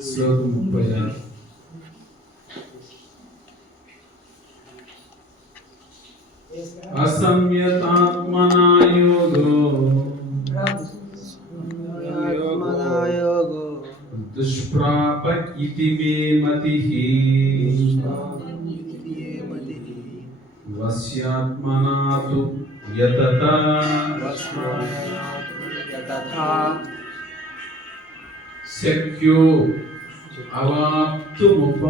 శ్లోకం 36. అసంయతాత్మనా యోగో దుష్ప్రాప ఇతి మే మతిః వశ్యాత్మనా తు యతతా శక్యో అవాప్తుముపాయతః.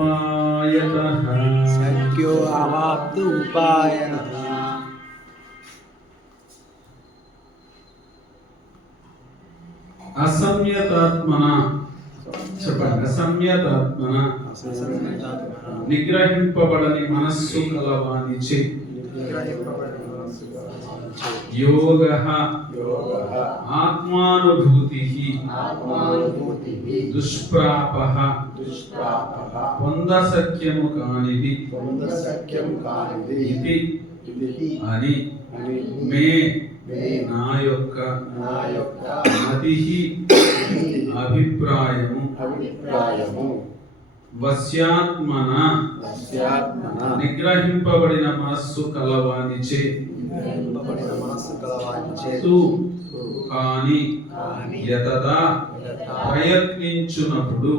అసంయతాత్మన చెప్పండి. అసంయతాత్మన నిగ్రహింపబడని మనస్సు కలవానిచే యోగః ఆత్మానుభూతిః దుష్ప్రాపః పొందశక్యము కానిది ఇది అని మే నా యొక్క మతిః అభిప్రాయము. వశ్యాత్మన నిగ్రహింపబడిన మనస్సు కలవానిచే తు కాని యతదా ప్రయత్నించునప్పుడు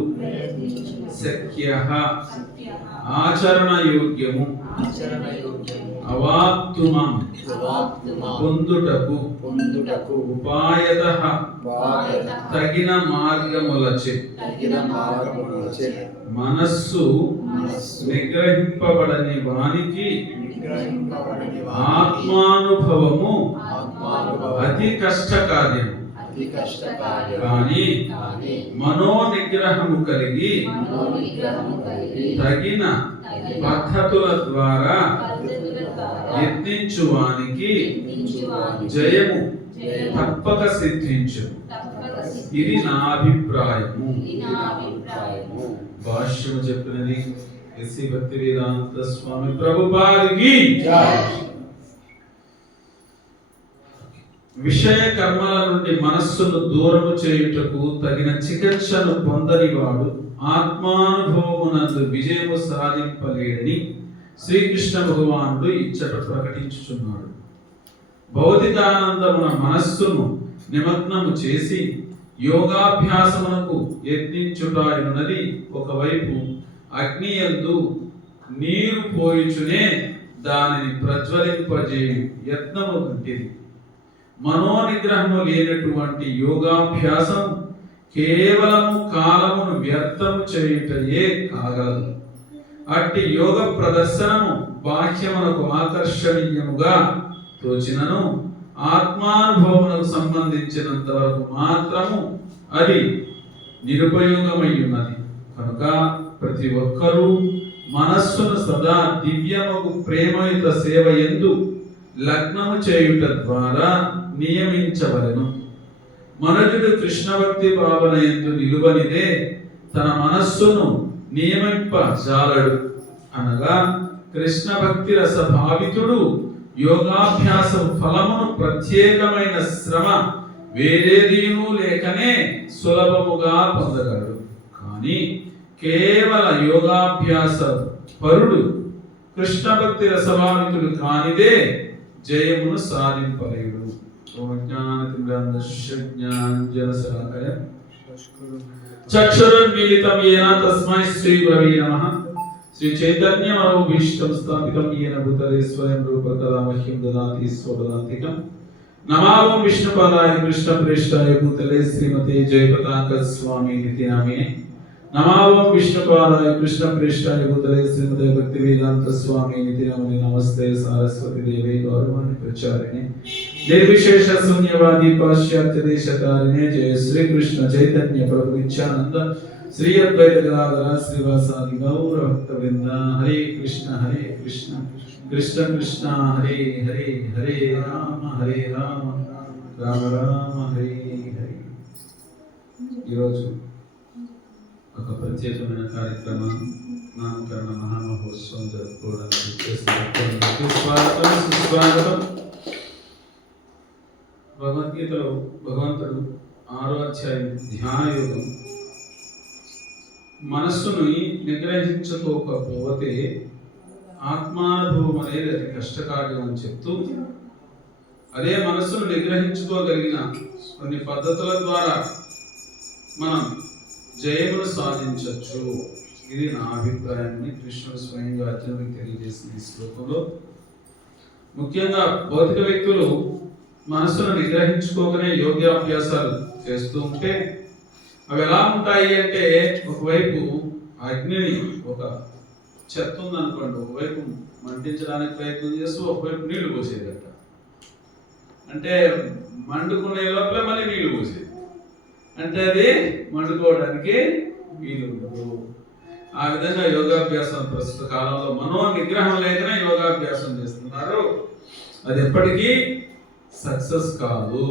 శక్యః ఆచరణయోగ్యము అవాప్తుమం పొందుటకు ఉపాయతః తగిన మార్గములచే మనస్సు నిగ్రహింపబడని వానికి ఆత్మానుభవము అతి కష్టకార్యము. కానీ మనోనిగ్రహము కలిగి తగిన పద్ధతుల ద్వారా యత్నించువానికి జయము తప్పక సిద్ధించు. ఇది నా అభిప్రాయము. భాష్యము చెప్పినది ఎస్సీ భక్తివేదాంత స్వామి ప్రభుపాదికి. విషయ కర్మల నుండి మనస్సును దూరము చేయుటకు తగిన చికిత్సను పొందని వాడు ఆత్మానుభవమునందు విజయము సాధింపలేడని శ్రీకృష్ణ భగవానుడు ఇచ్చట ప్రకటించుచున్నాడు. భౌతికానందమున మనస్సును నిమగ్నము చేసి యోగాభ్యాసమునకు యత్నించుటయున్నది ఒకవైపు అగ్నియందు నీరు పోయిచునే దానిని ప్రజ్వలింపజేయు యత్నము వంటిది. మనోనిగ్రహము లేనటువంటి యోగాభ్యాసం కేవలము కాలమును వ్యర్థము చేయుటయే కాగలదు. అట్టి యోగ ప్రదర్శనము బాహ్యమునకు ఆకర్షణీయముగా తోచినను ఆత్మానుభవమునకు సంబంధించినంత వరకు మాత్రము అది నిరుపయోగమై ఉన్నది. కనుక ప్రతి ఒక్కరూ మనస్సును సదా దివ్యముకు ప్రేమయుత సేవ యందు లగ్నము చేయుట ద్వారా నియమించవలెను. మనుజుడు కృష్ణ భక్తి భావన యందు నిలువనిదే తన మనస్సును నియమింపజాలడు. అనగా కృష్ణ భక్తి రస భావితుడు యోగాభ్యాసం ఫలమును ప్రత్యేకమైన శ్రమ వేరేదీనూ లేకనే సులభముగా పొందగలడు. కానీ కేవల యోగాభ్యాస పరుడు కృష్ణ భక్తి రసభావితుడు కానిదే జయమును సాధింపలేడు. చక్షురున్మీలితం యేన తస్మై శ్రీ గురవే నమః. శ్రీ చైతన్యమనోభీష్టం స్థాపితం యేన భూతలే స్వయం రూప కదా మహ్యం దదాతి స్వపదాంతికం. నమావం విష్ణుపదాయ కృష్ణ ప్రేష్టాయ భూతలే శ్రీమతే జయపతాంక స్వామి నితి నామినే. నమావం విష్ణుపాదాయ కృష్ణ ప్రేష్టాయ భూతలే శ్రీమతే భక్తి వేదాంత స్వామి నితి నామినే. నమస్తే సారస్వతి దేవే గౌరవాణి ప్రచారిణే నిర్విశేష శూన్యవాది పాశ్చాత్య దేశకారిణే. జయ శ్రీ కృష్ణ చైతన్య ప్రభు నిత్యానంద శ్రీ అద్వైత గదాధర శ్రీవాసాది గౌర భక్త వృంద. హరే కృష్ణ కృష్ణ కృష్ణ హరే హరే హరే రామ రామ రామ హరే హరే. ఈరోజు ఒక ప్రత్యేకమైన కార్యక్రమం నామకరణ మహామహోత్సవం జరుపుకోవడానికి స్వాగతం. భగవద్గీతలో భగవంతుడు 6వ అధ్యాయం ధ్యాన యోగం మనస్సును నిగ్రహించుకోకపోతే ఆత్మానుభవం అనేది అతి కష్టకార్యం అని చెప్తూ, అదే మనస్సును నిగ్రహించుకోగలిగిన కొన్ని పద్ధతుల ద్వారా మనం జయమును సాధించవచ్చు. ఇది నా అభిప్రాయాన్ని కృష్ణుడు స్వయంగా అర్జునుడికి తెలియజేసిన ఈ శ్లోకంలో. ముఖ్యంగా భౌతిక వ్యక్తులు మనస్సును నిగ్రహించుకోగానే యోగాభ్యాసాలు చేస్తూ ఉంటే అవి ఎలా ఉంటాయి అంటే, ఒకవైపు అగ్నిని, ఒక చెత్త ఉందనుకోండి, ఒకవైపు మండించడానికి ప్రయత్నం చేస్తూ ఒకవైపు నీళ్లు పోసేదట. అంటే మండుకునే లోపల మళ్ళీ నీళ్లు పోసేది, అంటే అది మండుకోవడానికి వీలు ఉండదు. ఆ విధంగా యోగాభ్యాసం ప్రస్తుత కాలంలో మనో నిగ్రహం లేకనే యోగాభ్యాసం చేస్తున్నారు. అది ఎప్పటికీ సక్సెస్ కాదు,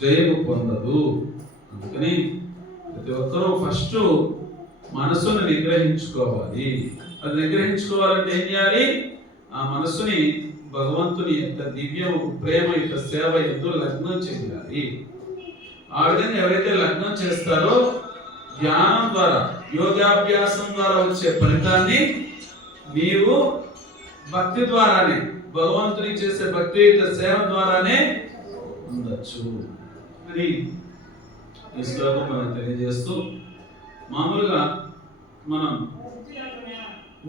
జయము పొందదు. అందుకని ప్రతి ఒక్కరూ ఫస్ట్ మనస్సును నిగ్రహించుకోవాలి. అది నిగ్రహించుకోవాలంటే ఏం చేయాలి? ఆ మనస్సుని భగవంతుని యొక్క దివ్య ప్రేమ యొక్క సేవ ఎంతో లగ్నం చేయాలి. ఆ విధంగా ఎవరైతే లగ్నం చేస్తారో ధ్యానం ద్వారా, యోగాభ్యాసం ద్వారా వచ్చే ఫలితాన్ని నీవు భక్తి ద్వారానే, భగవంతుని చేసే భక్తి సేవ ద్వారానే ఉండొచ్చు అని ఈ శ్లోకం మనం తెలియజేస్తూ, మామూలుగా మనం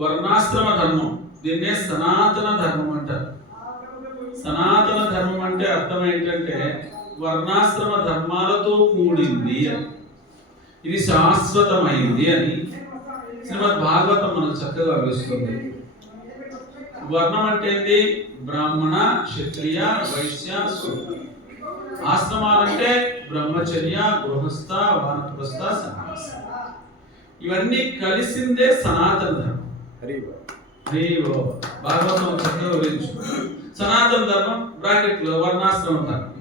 వర్ణాశ్రమ ధర్మం, దీన్నే సనాతన ధర్మం అంటారు. సనాతన ధర్మం అంటే అర్థం ఏంటంటే వర్ణాశ్రమ ధర్మాలతో కూడింది అని, ఇది శాశ్వతమైంది అని శ్రీమద్ భాగవతం మనకు చక్కగా వివరిస్తుంది. వర్ణం అంటే ఏంటి? బ్రాహ్మణ, క్షత్రియ, వైశ్య, శూద్ర. ఆశ్రమాలంటే బ్రహ్మచర్య, గృహస్థ, వానప్రస్థ, సన్యాస. ఇవన్నీ కలిసిందే సనాతన ధర్మం. భాగవతం చక్కగా వివరించు. సనాతన ధర్మం బ్రాకెట్లో వర్ణాశ్రమ ధర్మం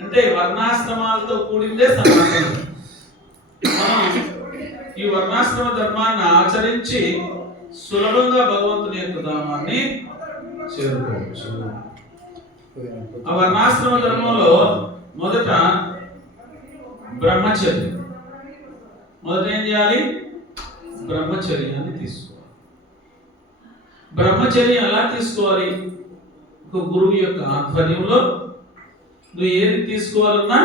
అంటే వర్ణాశ్రమాలతో కూడిందే సనాతన ధర్మం. మనం ఈ వర్ణాశ్రమ ధర్మాన్ని ఆచరించి సులభంగా భగవంతుని యొక్క ధామాన్ని చేరుకోవచ్చు. ఆ వర్ణాశ్రమ ధర్మంలో మొదట బ్రహ్మచర్యం. మొదట ఏం చేయాలి? బ్రహ్మచర్యాన్ని తీసుకోవాలి. బ్రహ్మచర్యం ఎలా తీసుకోవాలి? ఒక గురువు యొక్క ఆధ్వర్యంలో నువ్వు ఏది తీసుకోవాలన్నా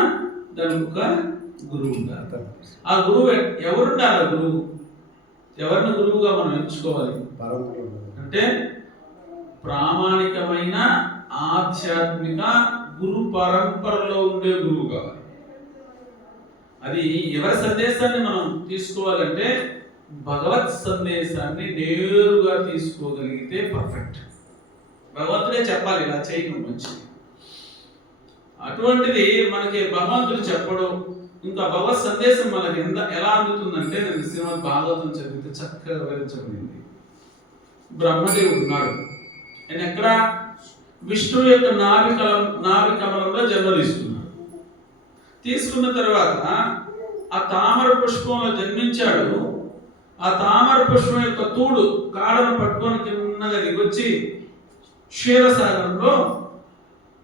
దానికి ఒక గురువు ఉండాలి. ఆ గురువు ఎవరుండాలి? ఆ గురువు ఎవరిని గురువుగా మనం ఎంచుకోవాలి అంటే ప్రామాణికమైన ఆధ్యాత్మిక గురు పరంపరలో ఉండే గురువు కావాలి. అది ఎవరి సందేశాన్ని మనం తీసుకోవాలంటే భగవత్ సందేశాన్ని నేరుగా తీసుకోగలిగితే పర్ఫెక్ట్. భగవంతుడే చెప్పాలి, ఇలా చేయడం మంచిది. అటువంటిది మనకి భగవంతుడు చెప్పడం, ఇంకా భగవత్ సందేశం మనకి ఎలా అందుతుందంటే, నేను శ్రీమద్ భాగవతం చదివితే చక్కగా వివరించబడింది. బ్రహ్మదేవుడు ఉన్నాడు, ఆయన ఎక్కడ? విష్ణువు యొక్క నాభి కమలంలో జన్మ తీసుకున్నాడు. తీసుకున్న తర్వాత ఆ తామర పుష్పంలో జన్మించాడు. ఆ తామర పుష్పం యొక్క తూడు కాడను పట్టుకొని కిందగా దిగొచ్చి క్షీరసాగరంలో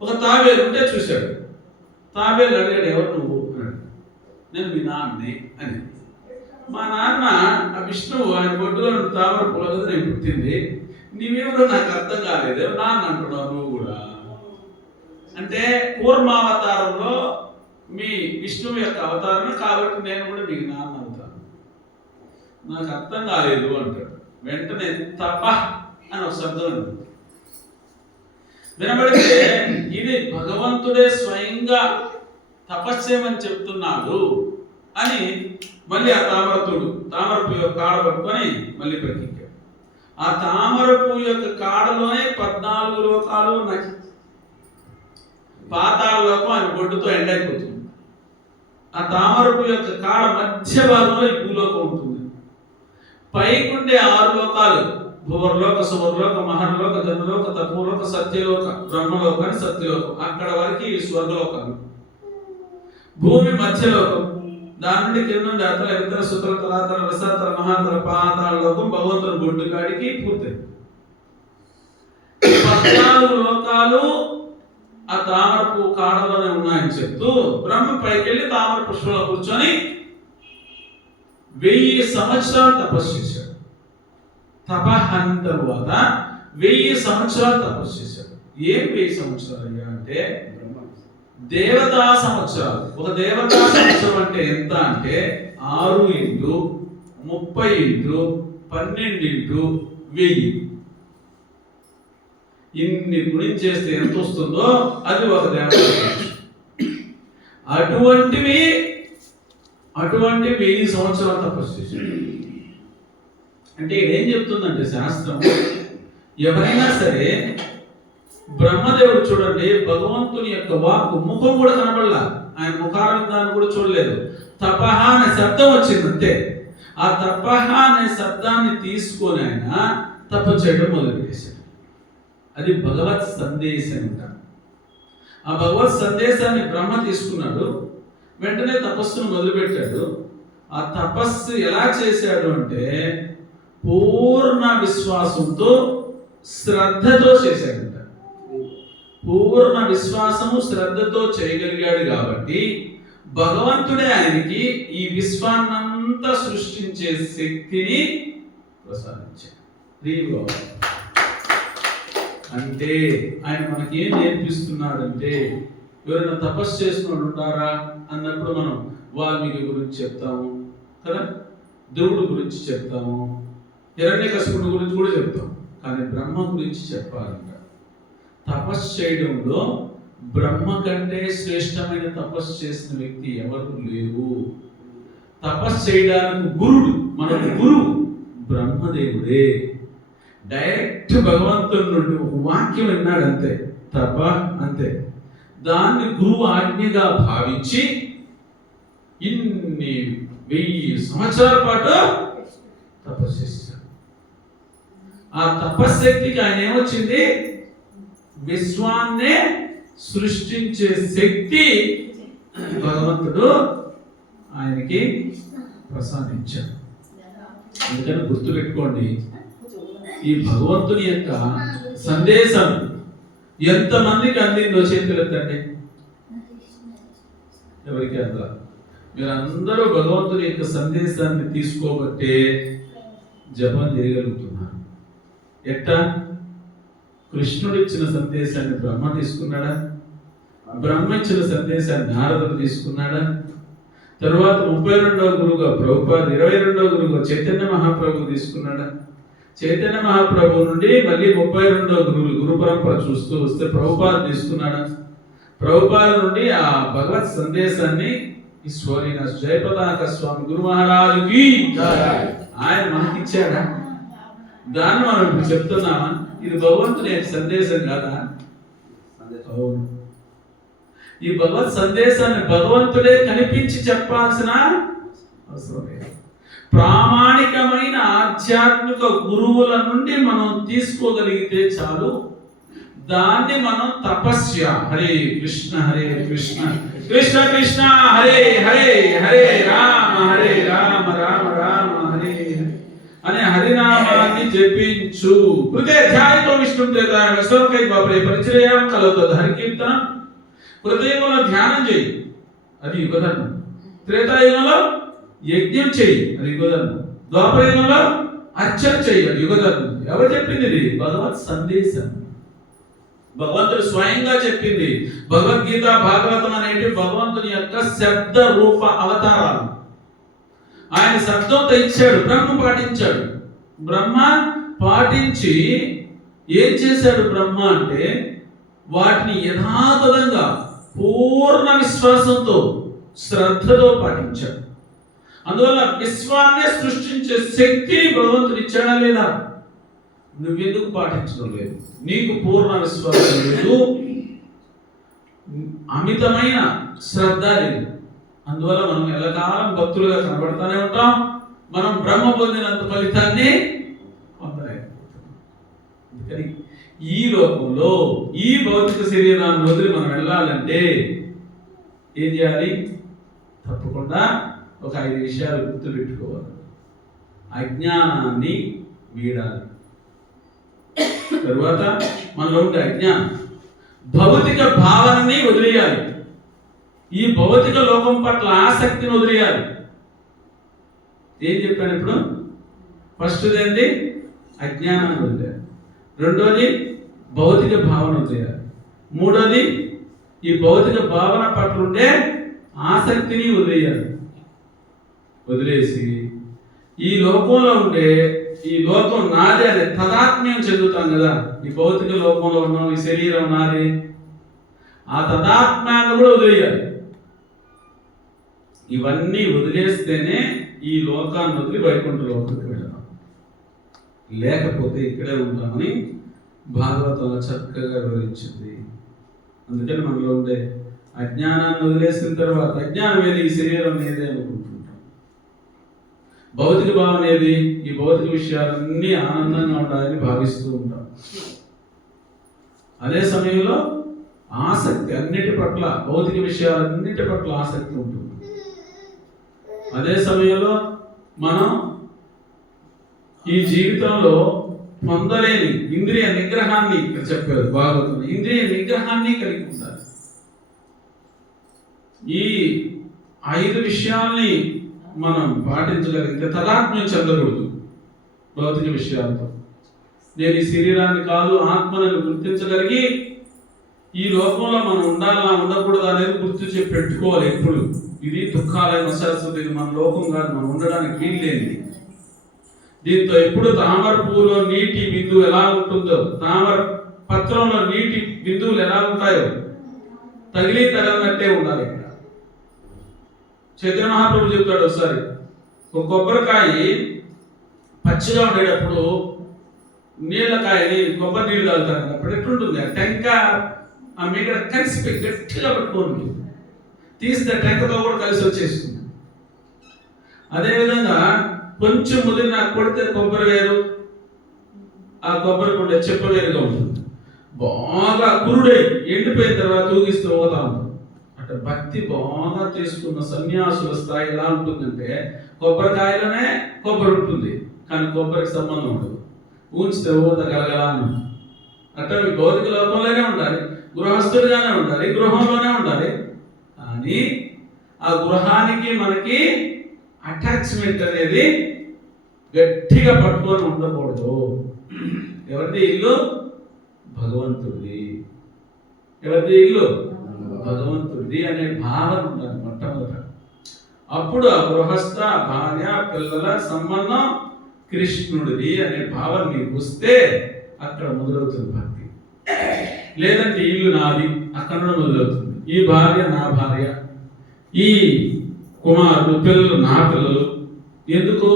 ఒక తాబేలు ఉంటే చూశాడు. తాబేలు అడిగాడు, ఎవరు నువ్వు అన్నాడు. నేను మీ నాన్నే అని. మా నాన్న ఆ విష్ణువు ఆయన బొట్టులో తామర పూల కదా నేను పుట్టింది, నీవేమో నాకు అర్థం కాలేదు, నాన్న అంటున్నావు నువ్వు కూడా అంటే కూర్మావతారంలో మీ విష్ణువు యొక్క అవతారమే కాబట్టి నేను కూడా మీకు నాన్న అవుతాను, నాకు అర్థం కాలేదు అంటాడు. వెంటనే తప అని ఒక శబ్దం అంటుంది. వినబడితే ఇది భగవంతుడే స్వయంగా తపస్సేమని చెప్తున్నాడు అని మళ్ళీ ఆ తామర పువ్వు యొక్క కాడ పట్టుకొని మళ్ళీ పైకెక్కాడు. ఆ తామర పువ్వు యొక్క కాడలోనే 14 లోకాలు ఉన్నాయి. పాతాళ లోకం ఆయన బొడ్డుతో ఎండైపోతుంది. ఆ తామర పువ్వు యొక్క కాడ మధ్య భాగంలో ఈ భూలోకం ఉంటుంది. పైకుండే 6 లోకాలు, భువర్లోక, సువర్లోక, మహర్లోక, జనులోక, తపోలోక, సత్యలోక, బ్రహ్మలోక అని సత్యలోకం. అక్కడ వరకు స్వర్గలోకాలు. భూమి మధ్యలోకం, దాని నుండి కింద నుండి అతల ఇతర సుతల తలాతల రసాతల మహాతల పాతాళ లోకం భగవంతుని బొడ్డు కాడికి పూర్తయింది. 14 లోకాలు ఆ తామర పువ్వు కాడలోనే ఉన్నాయని చెప్తూ బ్రహ్మ పైకి వెళ్ళి తామర పుష్పంలో కూర్చొని 1000 సంవత్సరాలు తపస్సు చేశాడు. తపహన్ తరువాత 1000 సంవత్సరాలు తపస్సు చేశాడు. ఏం 1000 సంవత్సరాలు అయ్యా అంటే దేవతా సంవత్సరాలు. ఒక దేవతా సంవత్సరం అంటే ఎంత అంటే 6 ఇంటూ 30 ఇంటూ 12 ఇంటూ 1000. ఇన్ని గుణించేస్తే ఎంత వస్తుందో అది ఒక దేవతా సంవత్సరం. అటువంటి 1000 సంవత్సరాలు తపస్సు చేశాడు. అంటే ఏం చెప్తుందంటే శాస్త్రం, ఎవరైనా సరే బ్రహ్మదేవుడు చూడండి, భగవంతుని యొక్క వాక్కు ముఖం కూడా కనబడలా, ఆయన ముఖారంధాన్ని కూడా చూడలేదు. తపహ అనే శబ్దం వచ్చింది అంతే. ఆ తపహ అనే శబ్దాన్ని తీసుకొని ఆయన తప చేయడం మొదలుపెట్టేశాడు. అది భగవత్ సందేశం. ఆ భగవత్ సందేశాన్ని బ్రహ్మ తీసుకున్నాడు, వెంటనే తపస్సును మొదలుపెట్టాడు. ఆ తపస్సు ఎలా చేశాడు అంటే పూర్ణ విశ్వాసంతో శ్రద్ధతో చేశాడంట. పూర్ణ విశ్వాసము శ్రద్ధతో చేయగలిగాడు కాబట్టి భగవంతుడే ఆయనకి ఈ విశ్వాన్నంతా సృష్టించే శక్తిని ప్రసాదించాడు. అంటే ఆయన మనకి ఏం నేర్పిస్తున్నాడంటే, ఎవరైనా తపస్సు చేసిన వాళ్ళు ఉంటారా అన్నప్పుడు మనం వాల్మీకి గురించి చెప్తాము కదా, దేవుడు గురించి చెప్తాము, హిరణ్యకశిపుడి గురించి కూడా చెప్తాం. కానీ బ్రహ్మ గురించి చెప్పాలంట. తపస్సు చేయడంలో బ్రహ్మ కంటే శ్రేష్టమైన తపస్సు చేసిన వ్యక్తి ఎవరు లేరు. తపస్సు చేయడానికి గురుడు, మనకు గురువు బ్రహ్మదేవుడే. డైరెక్ట్ భగవంతుడి నుండి ఒక వాక్యం విన్నాడు అంతే, తప అంతే. దాన్ని గురువు ఆజ్ఞగా భావించి ఇన్ని 1000 సంవత్సరాల పాటు తపస్సు చేశాడు. ఆ తపశ్శక్తికి ఆయన ఏమొచ్చింది? విశ్వాన్నే సృష్టించే శక్తి భగవంతుడు ఆయనకి ప్రసాదించాడు. అందుకని గుర్తుపెట్టుకోండి, ఈ భగవంతుని యొక్క సందేశం ఎంతమందికి అందిందో చేతులెత్తండి. ఎవరికి అందా? మీరందరూ భగవంతుని యొక్క సందేశాన్ని తీసుకోబట్టే జపం చేయగలుగుతున్నారు. ఎట్టా? కృష్ణుడు ఇచ్చిన సందేశాన్ని బ్రహ్మ తీసుకున్నాడా? బ్రహ్మ ఇచ్చిన సందేశాన్ని నారదుడు తీసుకున్నాడా? తరువాత 32వ గురువుగా ప్రభుపాద, 22వ గురువుగా చైతన్య మహాప్రభు తీసుకున్నాడా? చైతన్య మహాప్రభు నుండి మళ్ళీ 32వ గురువులు గురు పరంపర చూస్తూ వస్తే ప్రభుపాద తీసుకున్నాడా? ప్రభుపాద నుండి ఆ భగవత్ సందేశాన్ని ఈశ్వరీన జయపతాక స్వామి గురు మహారాజుకి ఆయన మనకిచ్చాడా? దాన్ని మనం ఇప్పుడు చెప్తున్నామా? ఇది భగవంతుని సందేశం కాదా? అవును. ఈ భగవత్ సందేశాన్ని భగవంతుడే కనిపించి చెప్పాల్సిన అవసరం లేదు. ప్రామాణికమైన ఆధ్యాత్మిక గురువుల నుండి మనం తీసుకోగలిగితే చాలు. దాన్ని మనం తపస్య, హరే కృష్ణ కృష్ణ కృష్ణ హరే హరే హరే రామ రామ హరే అనే హరినామాన్ని జపించు. కృతే ధ్యాయతో విష్ణు శ్లోకై బాబరే పరిచయం కలుగుతుంది. హరికీర్తనం కృతయుగంలో ధ్యానం చేయి, అది యుగధర్మం. త్రేతాయుగంలో యజ్ఞం చేయి, అది యుగధర్మం. ద్వాపరయుగంలో అర్చన చేయి, అది యుగధర్మం. ఎవరు చెప్పింది? ఇది భగవత్ సందేశం. భగవంతుడు స్వయంగా చెప్పింది. భగవద్గీత భాగవతం అనేటి భగవంతుని యొక్క శబ్ద రూప అవతారాలు. ఆయన శబ్దంతో ఇచ్చాడు, బ్రహ్మ పాటించాడు. బ్రహ్మ పాటించి ఏం చేశాడు బ్రహ్మ అంటే వాటిని యథాతథంగా పూర్ణ విశ్వాసంతో శ్రద్ధతో పాటించాడు. అందువల్ల విశ్వాన్నే సృష్టించే శక్తి భగవంతుడు ఇచ్చాడా లేదా? నువ్వెందుకు పాటించడం లేదు? నీకు పూర్ణ విశ్వాసం లేదు, అమితమైన శ్రద్ధ లేదు. అందువల్ల మనం ఎల్లకాలం భక్తులుగా కనబడతానే ఉంటాం. మనం బ్రహ్మ పొందినంత ఫలితాన్ని పొందలేకపోతున్నాం. అందుకని ఈ లోకంలో ఈ భౌతిక శరీరాన్ని వదిలి మనం వెళ్ళాలంటే ఏం చేయాలి? తప్పకుండా ఒక 5 విషయాలు గుర్తుపెట్టుకోవాలి. అజ్ఞానాన్ని వీడాలి. తరువాత మనలో ఉండే అజ్ఞానం, భౌతిక భావనని వదిలేయాలి. ఈ భౌతిక లోకం పట్ల ఆసక్తిని వదిలేయాలి. ఏం చెప్పాను ఇప్పుడు? ఫస్ట్ ఏంటి? అజ్ఞానాన్ని వదిలేయాలి. రెండోది భౌతిక భావన వదిలేయాలి. మూడోది ఈ భౌతిక భావన పట్ల ఉండే ఆసక్తిని వదిలేయాలి. వదిలేసి ఈ లోకంలో ఉండే ఈ లోకం నాది అనే తదాత్మ్యం చెందుతాం కదా. ఈ భౌతిక లోకంలో ఉన్నాం, ఈ శరీరం నాది, ఆ తదాత్మ్యాన్ని కూడా వదిలేయాలి. ఇవన్నీ వదిలేస్తేనే ఈ లోకాన్ని వదిలి వైకుంఠ లోకానికి వెళ్దాం. లేకపోతే ఇక్కడే ఉంటామని భాగవతంలో చక్కగా వివరించింది. అందుకని మనలో ఉండే అజ్ఞానాన్ని వదిలేసిన తర్వాత, అజ్ఞానం ఏది? ఈ శరీరం ఏది అనుకుంటుంటాం. భౌతిక భావం ఏది? ఈ భౌతిక విషయాలన్నీ ఆనందంగా ఉండాలని భావిస్తూ ఉంటాం. అదే సమయంలో ఆసక్తి అన్నిటి పట్ల, భౌతిక విషయాలన్నిటి పట్ల ఆసక్తి ఉంటుంది. అదే సమయంలో మనం ఈ జీవితంలో పొందలేని ఇంద్రియ నిగ్రహాన్ని ఇక్కడ చెప్పారు భాగవతం. ఇంద్రియ నిగ్రహాన్ని కలిగి ఉండాలి. ఈ 5 విషయాల్ని మనం పాటించగలిగితే తదాత్మ్యం చెందకూడదు భౌతిక విషయాలతో. నేను ఈ శరీరాన్ని కాదు, ఆత్మను గుర్తించగలిగి ఈ లోకంలో మనం ఉండాలా ఉండకూడదు అనేది గుర్తు పెట్టుకోవాలి ఎప్పుడు. ఇది దుఃఖాలైన శాశ్వత, ఇది మన లోకం కాదు, మనం ఉండడానికి వీల్లేనిది. దీంతో ఎప్పుడు తామర పువ్వులో నీటి బిందువు ఎలా ఉంటుందో, తామర పత్రంలో నీటి బిందువులు ఎలా ఉంటాయో తగిలి తగలనట్టే ఉండాలి. ఇక్కడ చైతన్య మహాప్రభు చెప్తాడు ఒకసారి, ఒక కొబ్బరికాయ పచ్చిగా ఉండేటప్పుడు నీళ్ళకాయని కొబ్బరి నీళ్ళు తాగుతారు. అప్పుడు ఎట్లుంటుంది? ఆ టెంక ఆ మీగడ కలిసిపోయి గట్టిగా పట్టుకోండి, తీస్తే టెంకతో కూడా కలిసి వచ్చేస్తుంది. అదేవిధంగా కొంచెం ముదిరిన కొడితే కొబ్బరి వేరు, ఆ కొబ్బరి కొండ చెప్ప వేరుగా ఉంటుంది. బాగా కురుడై ఎండిపోయిన తర్వాత ఊగిస్తూ పోతా ఉంటుంది. అంటే భక్తి బాగా తీసుకున్న సన్యాసుల స్థాయి ఎలా ఉంటుందంటే, కొబ్బరికాయలోనే కొబ్బరి ఉంటుంది కానీ కొబ్బరికి సంబంధం ఉండదు. ఊంచితే ఊత కలగలా ఉంటుంది. అట్లా మీ భౌతిక లోకంలోనే ఉండాలి, గృహస్థుడిగానే ఉండాలి, గృహంలోనే ఉండాలి. కానీ ఆ గృహానికి మనకి అటాచ్మెంట్ అనేది గట్టిగా పట్టుకొని ఉండకూడదు. ఎవరిది ఇల్లు? భగవంతుడిది. ఎవరిది ఇల్లు? భగవంతుడిది అనే భావన ఉండాలి మొట్టమొదట. అప్పుడు ఆ గృహస్థ, భార్య, పిల్లల సంబంధం కృష్ణుడిది అనే భావన నీకు వస్తే అక్కడ మొదలవుతుంది భక్తి. లేదంటే ఇల్లు నాది, అక్కడ మొదలవుతుంది. ఈ భార్య నా భార్య, ఈ కుమారుడు, పిల్లలు నా పిల్లలు. ఎందుకు?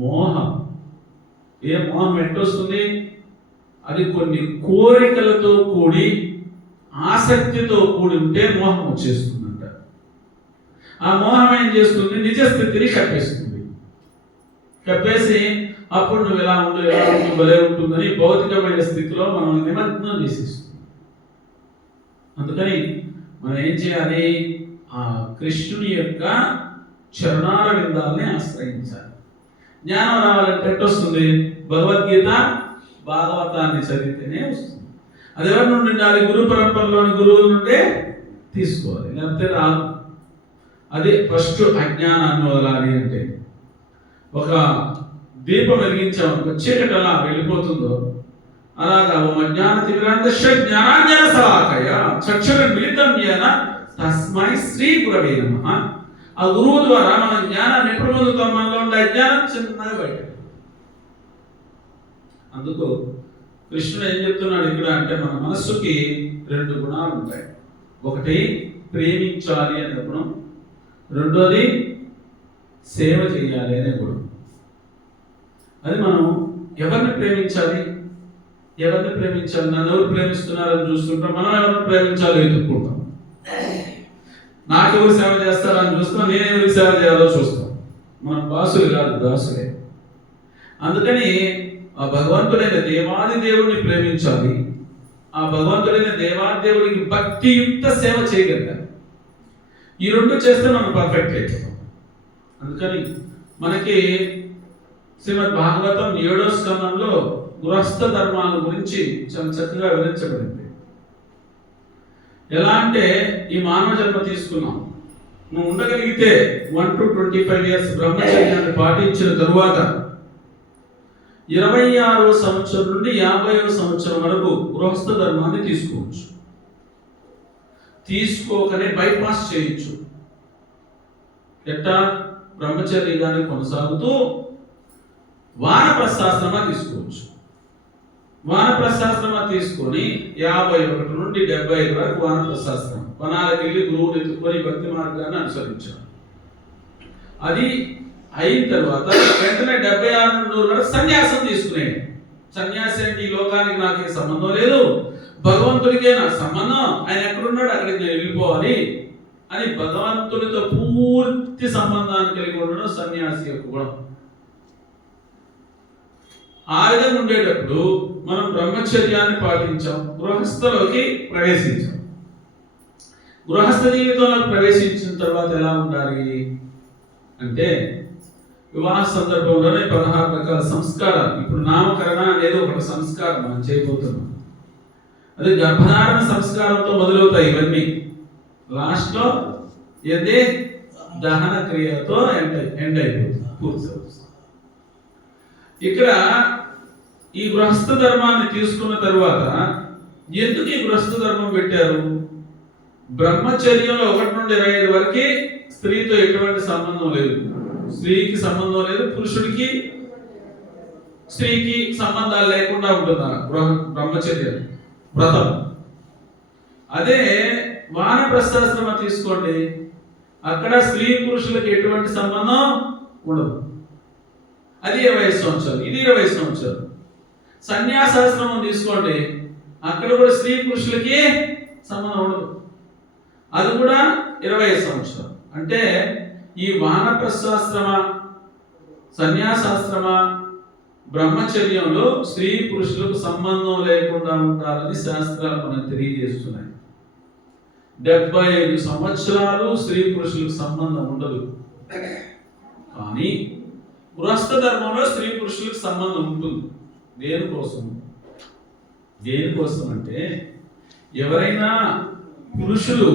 మోహం. ఏ మోహం ఎట్టొస్తుంది? అది కొన్ని కోరికలతో కూడి ఆసక్తితో కూడి ఉంటే మోహం వచ్చేస్తుందంట. ఆ మోహం ఏం చేస్తుంది? నిజస్థితిని కప్పేస్తుంది. కప్పేసి అప్పుడు నువ్వు ఎలా ఉండు, ఎలా ఉండు, భలే ఉంటుందని భౌతికమైన స్థితిలో మనం నిమగ్నం చేసేస్తుంది. అందుకని మనం ఏం చేయాలి? ఆ కృష్ణుని యొక్క చరణాల విందాలని ఆశ్రయించాలి. జ్ఞానం రావాలంటే ఎట్టొస్తుంది? భగవద్గీత, భాగవతాన్ని చదివితేనే వస్తుంది. అది ఎవరి నుండి ఉండాలి? గురు పరంపరలోని గురువుల నుండే తీసుకోవాలి, లేకపోతే రాదు. అది ఫస్ట్ అజ్ఞానాన్ని వదలాలి అంటే. ఒక దీపం వెలిగించామనుకో, చీకటి అలా వెళ్ళిపోతుందో అలాగా అజ్ఞాన తిమిరాంతస్య జ్ఞానాంజన శలాకయ చక్షుర మిళితం యేన తస్మై శ్రీ గురవే నమః. ఆ గురువు ద్వారా మన జ్ఞానాన్ని ఎప్పుడు పొందుతాం? మనలో ఉండే అజ్ఞానం చిన్నగా బయట. అందుకు కృష్ణుడు ఏం చెప్తున్నాడు ఇక్కడ అంటే, మన మనస్సుకి 2 గుణాలు ఉంటాయి. ఒకటి ప్రేమించాలి అనే గుణం, రెండోది సేవ చేయాలి అనే గుణం. అది మనం ఎవరిని ప్రేమించాలి? ఎవరిని ప్రేమించాలి? నన్ను ఎవరు ప్రేమిస్తున్నారని చూస్తుంటాం. మనం ఎవరిని ప్రేమించాలో ఎదుర్కొంటాం. నాకెవరు సేవ చేస్తారని చూస్తాం, నేను ఎవరికి సేవ చేయాలో చూస్తాం. మనం బాసులు కాదు, దాసులే. అందుకని ఆ భగవంతుడైన దేవాది దేవుడిని ప్రేమించాలి. ఆ భగవంతుడైన దేవాది దేవుడికి భక్తియుక్త సేవ చేయగలగాలి. ఈ 2 చేస్తే మనం పర్ఫెక్ట్ అయిపోతాం. అందుకని మనకి శ్రీమద్ భాగవతం 7వ స్కందంలో గృహస్థ ధర్మాల గురించి చాలా చక్కగా వివరించబడింది. ఎలా అంటే, ఈ మానవ జన్మ తీసుకున్నాం, నువ్వు ఉండగలిగితే 1 to 25 ఇయర్స్ బ్రహ్మచర్యాన్ని పాటించిన తరువాత 26వ సంవత్సరం నుండి 50వ సంవత్సరం వరకు గృహస్థ ధర్మాన్ని తీసుకోవచ్చు. తీసుకోకనే బైపాస్ చేయొచ్చు. ఎట్టా? బ్రహ్మచర్యాన్ని కొనసాగుతూ వానప్రస్థాశ్రమ తీసుకోవచ్చు. వానప్రస్థాశ్రమ తీసుకొని 51 నుండి 75 వరకు వానప్రస్థాశ్రమం వనాలకు వెళ్ళి గురువుని ఎత్తుకొని భక్తి మార్గాన్ని అనుసరించారు. అది అయిన తర్వాత వెంటనే 76 నుండి 100 వరకు సన్యాసం తీసుకునేది. సన్యాసి అంటే ఈ లోకానికి నాకు ఏ సంబంధం లేదు, భగవంతుడికే నాకు సంబంధం, ఆయన ఎక్కడున్నాడు అక్కడికి నేను వెళ్ళిపోవాలి అని భగవంతుడితో పూర్తి సంబంధాన్ని కలిగి ఉండడం సన్యాసి యొక్క గుణం. ఆ విధంగా ఉండేటప్పుడు మనం బ్రహ్మచర్యాన్ని పాటించాం, గృహస్థలోకి ప్రవేశించాం. గృహస్థ జీవితంలో ప్రవేశించిన తర్వాత ఎలా ఉండాలి అంటే, వివాహ సందర్భంలోనే 16 రకాల సంస్కారాలు. ఇప్పుడు నామకరణ అనేది ఒక సంస్కారం మనం చేయబోతున్నాం. అది గర్భధారణ సంస్కారంతో మొదలవుతాయి. ఇవన్నీ లాస్ట్లో ఏదే దహన క్రియతో ఎండ్ అయిపోతుంది, పూర్తి. ఇక్కడ ఈ గృహస్థ ధర్మాన్ని తీసుకున్న తరువాత ఎందుకు ఈ గృహస్థ ధర్మం పెట్టారు? బ్రహ్మచర్యంలో 1 నుండి 25 వరకు స్త్రీతో ఎటువంటి సంబంధం లేదు, స్త్రీకి సంబంధం లేదు, పురుషుడికి స్త్రీకి సంబంధాలు లేకుండా ఉంటుంది బ్రహ్మచర్యం వ్రతం. అదే వానప్రస్థాశ్రమ తీసుకోండి, అక్కడ స్త్రీ పురుషులకు ఎటువంటి సంబంధం ఉండదు. అది 25 సంవత్సరాలు, ఇది 20 సంవత్సరాలు. సన్యాసాశ్రమం తీసుకోండి, అక్కడ కూడా స్త్రీ పురుషులకి సంబంధం ఉండదు, అది కూడా 25 సంవత్సరాలు. అంటే ఈ వానప్రస్థాశ్రమ, సన్యాసాశ్రమ, బ్రహ్మచర్యంలో స్త్రీ పురుషులకు సంబంధం లేకుండా ఉండాలని శాస్త్రాలు మనకు తెలియజేస్తున్నాయి. 75 సంవత్సరాలు స్త్రీ పురుషులకు సంబంధం ఉండదు. కానీ గృహస్థ ధర్మంలో స్త్రీ పురుషులకు సంబంధం ఉంటుంది. దేనికోసం అంటే, ఎవరైనా పురుషులు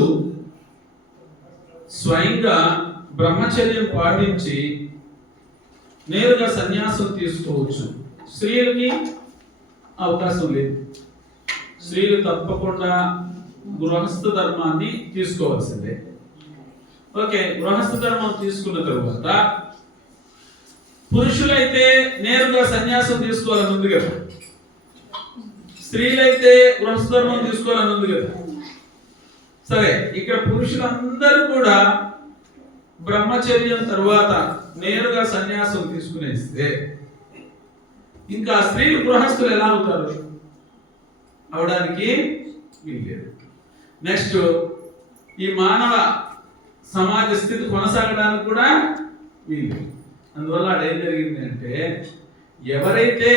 స్వయంగా బ్రహ్మచర్యం పాటించి నేరుగా సన్యాసం తీసుకోవచ్చు, స్త్రీలకి అవకాశం లేదు. స్త్రీలు తప్పకుండా గృహస్థ ధర్మాన్ని తీసుకోవాల్సిందే. ఓకే, గృహస్థ ధర్మం తీసుకున్న తరువాత పురుషులైతే నేరుగా సన్యాసం తీసుకోవాలని ఉంది కదా, స్త్రీలైతే గృహస్థ ధర్మం తీసుకోవాలని ఉంది కదా. సరే, ఇక్కడ పురుషులందరూ కూడా బ్రహ్మచర్యం తరువాత నేరుగా సన్యాసం తీసుకునేస్తే ఇంకా స్త్రీలు గృహస్థులు ఎలా అవుతారు? అవడానికి వీల్లేదు. నెక్స్ట్, ఈ మానవ సమాజ స్థితి కొనసాగడానికి కూడా వీల్లేదు. అందువల్ల అదేం జరిగింది అంటే, ఎవరైతే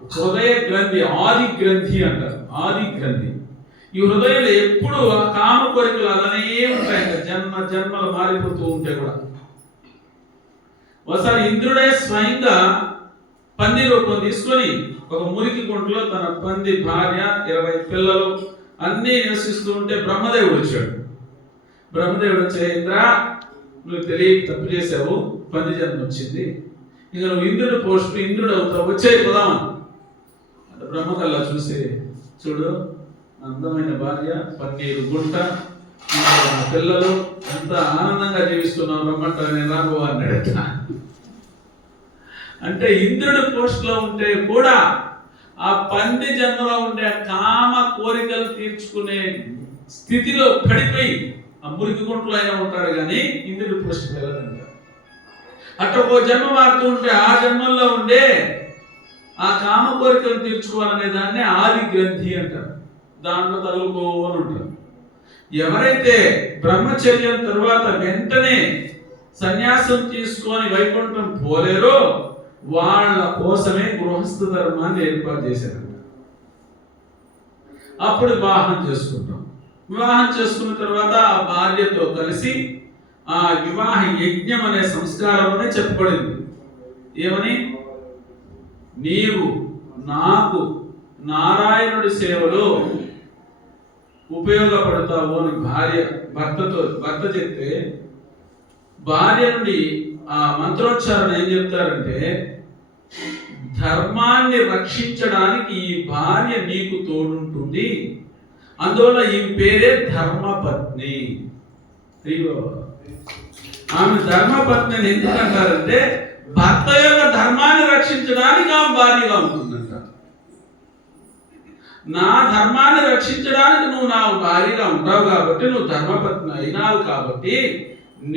హృదయ గ్రంథి, ఆది గ్రంథి అంటారు, ఆది గ్రంథి, ఈ హృదయంలో ఎప్పుడు కామ కోరికలు అలానే ఉంటాయి, జన్మలు మారిపోతూ ఉంటే కూడా. ఒకసారి ఇంద్రుడే స్వయంగా పంది రూపం తీసుకొని ఒక మురికి గుంటలో తన పంది భార్య 20 పిల్లలు అన్నీ నివసిస్తూ ఉంటే బ్రహ్మదేవుడు వచ్చాడు. బ్రహ్మదేవుడు వచ్చే, ఇంద్ర నువ్వు తెలియక తప్పు చేసావు, పంది జన్మ వచ్చింది, ఇక నువ్వు ఇంద్రుడు పోస్ట్ ఇంద్రుడు అవుతావు, వచ్చేయిపోదాం అంటే బ్రహ్మకల్లా చూసి, చూడు అందమైన భార్య, పన్నీరు గుంట, పిల్లలు, ఎంత ఆనందంగా జీవిస్తున్నావు, బ్రహ్మంటారు, నేను రాబో అన్నాడట. అంటే ఇంద్రుడు పోస్ట్ లో ఉంటే కూడా ఆ పంది జన్మలో ఉండే కామ కోరికలు తీర్చుకునే స్థితిలో పడిపోయి ఆ మురికి గుంటలో అయినా ఉంటాడు, కానీ ఇంద్రుడు పోస్ట్ వెళ్ళదంట. అట్లా ఒక జన్మ మారుతూ ఉంటే ఆ జన్మల్లో ఉండే ఆ కామ కోరికలు తీర్చుకోవాలనే దాన్ని ఆది గ్రంథి అంటారు. దాంట్లో తగులుకోని ఉంటారు. ఎవరైతే బ్రహ్మచర్యం తరువాత వెంటనే సన్యాసం తీసుకొని వైకుంఠం పోలేరో వాళ్ళ కోసమే గృహస్థ ధర్మాన్ని ఏర్పాటు చేశారంట. అప్పుడు వివాహం చేసుకుంటాం. వివాహం చేసుకున్న తర్వాత ఆ భార్యతో కలిసి ఆ వివాహ యజ్ఞం అనే సంస్కారంలోనే చెప్పబడింది. ఏమని? నీవు నాకు నారాయణుడి సేవలో ఉపయోగపడతావు అని భర్త చెప్తే, భార్య నుండి ఆ మంత్రోచ్చారణ ఏం చెప్తారంటే, ధర్మాన్ని రక్షించడానికి ఈ భార్య నీకు తోడుంటుంది, అందువల్ల ఈ పేరే ధర్మపత్ని. ఆమె ధర్మపత్నిని ఎందుకంటారంటే భర్త యొక్క ధర్మాన్ని రక్షించడానికి ఆమె భార్యగా ఉంటుందంట. నా ధర్మాన్ని రక్షించడానికి నువ్వు నా భార్యగా ఉంటావు కాబట్టి, నువ్వు ధర్మపత్ని అయినావు కాబట్టి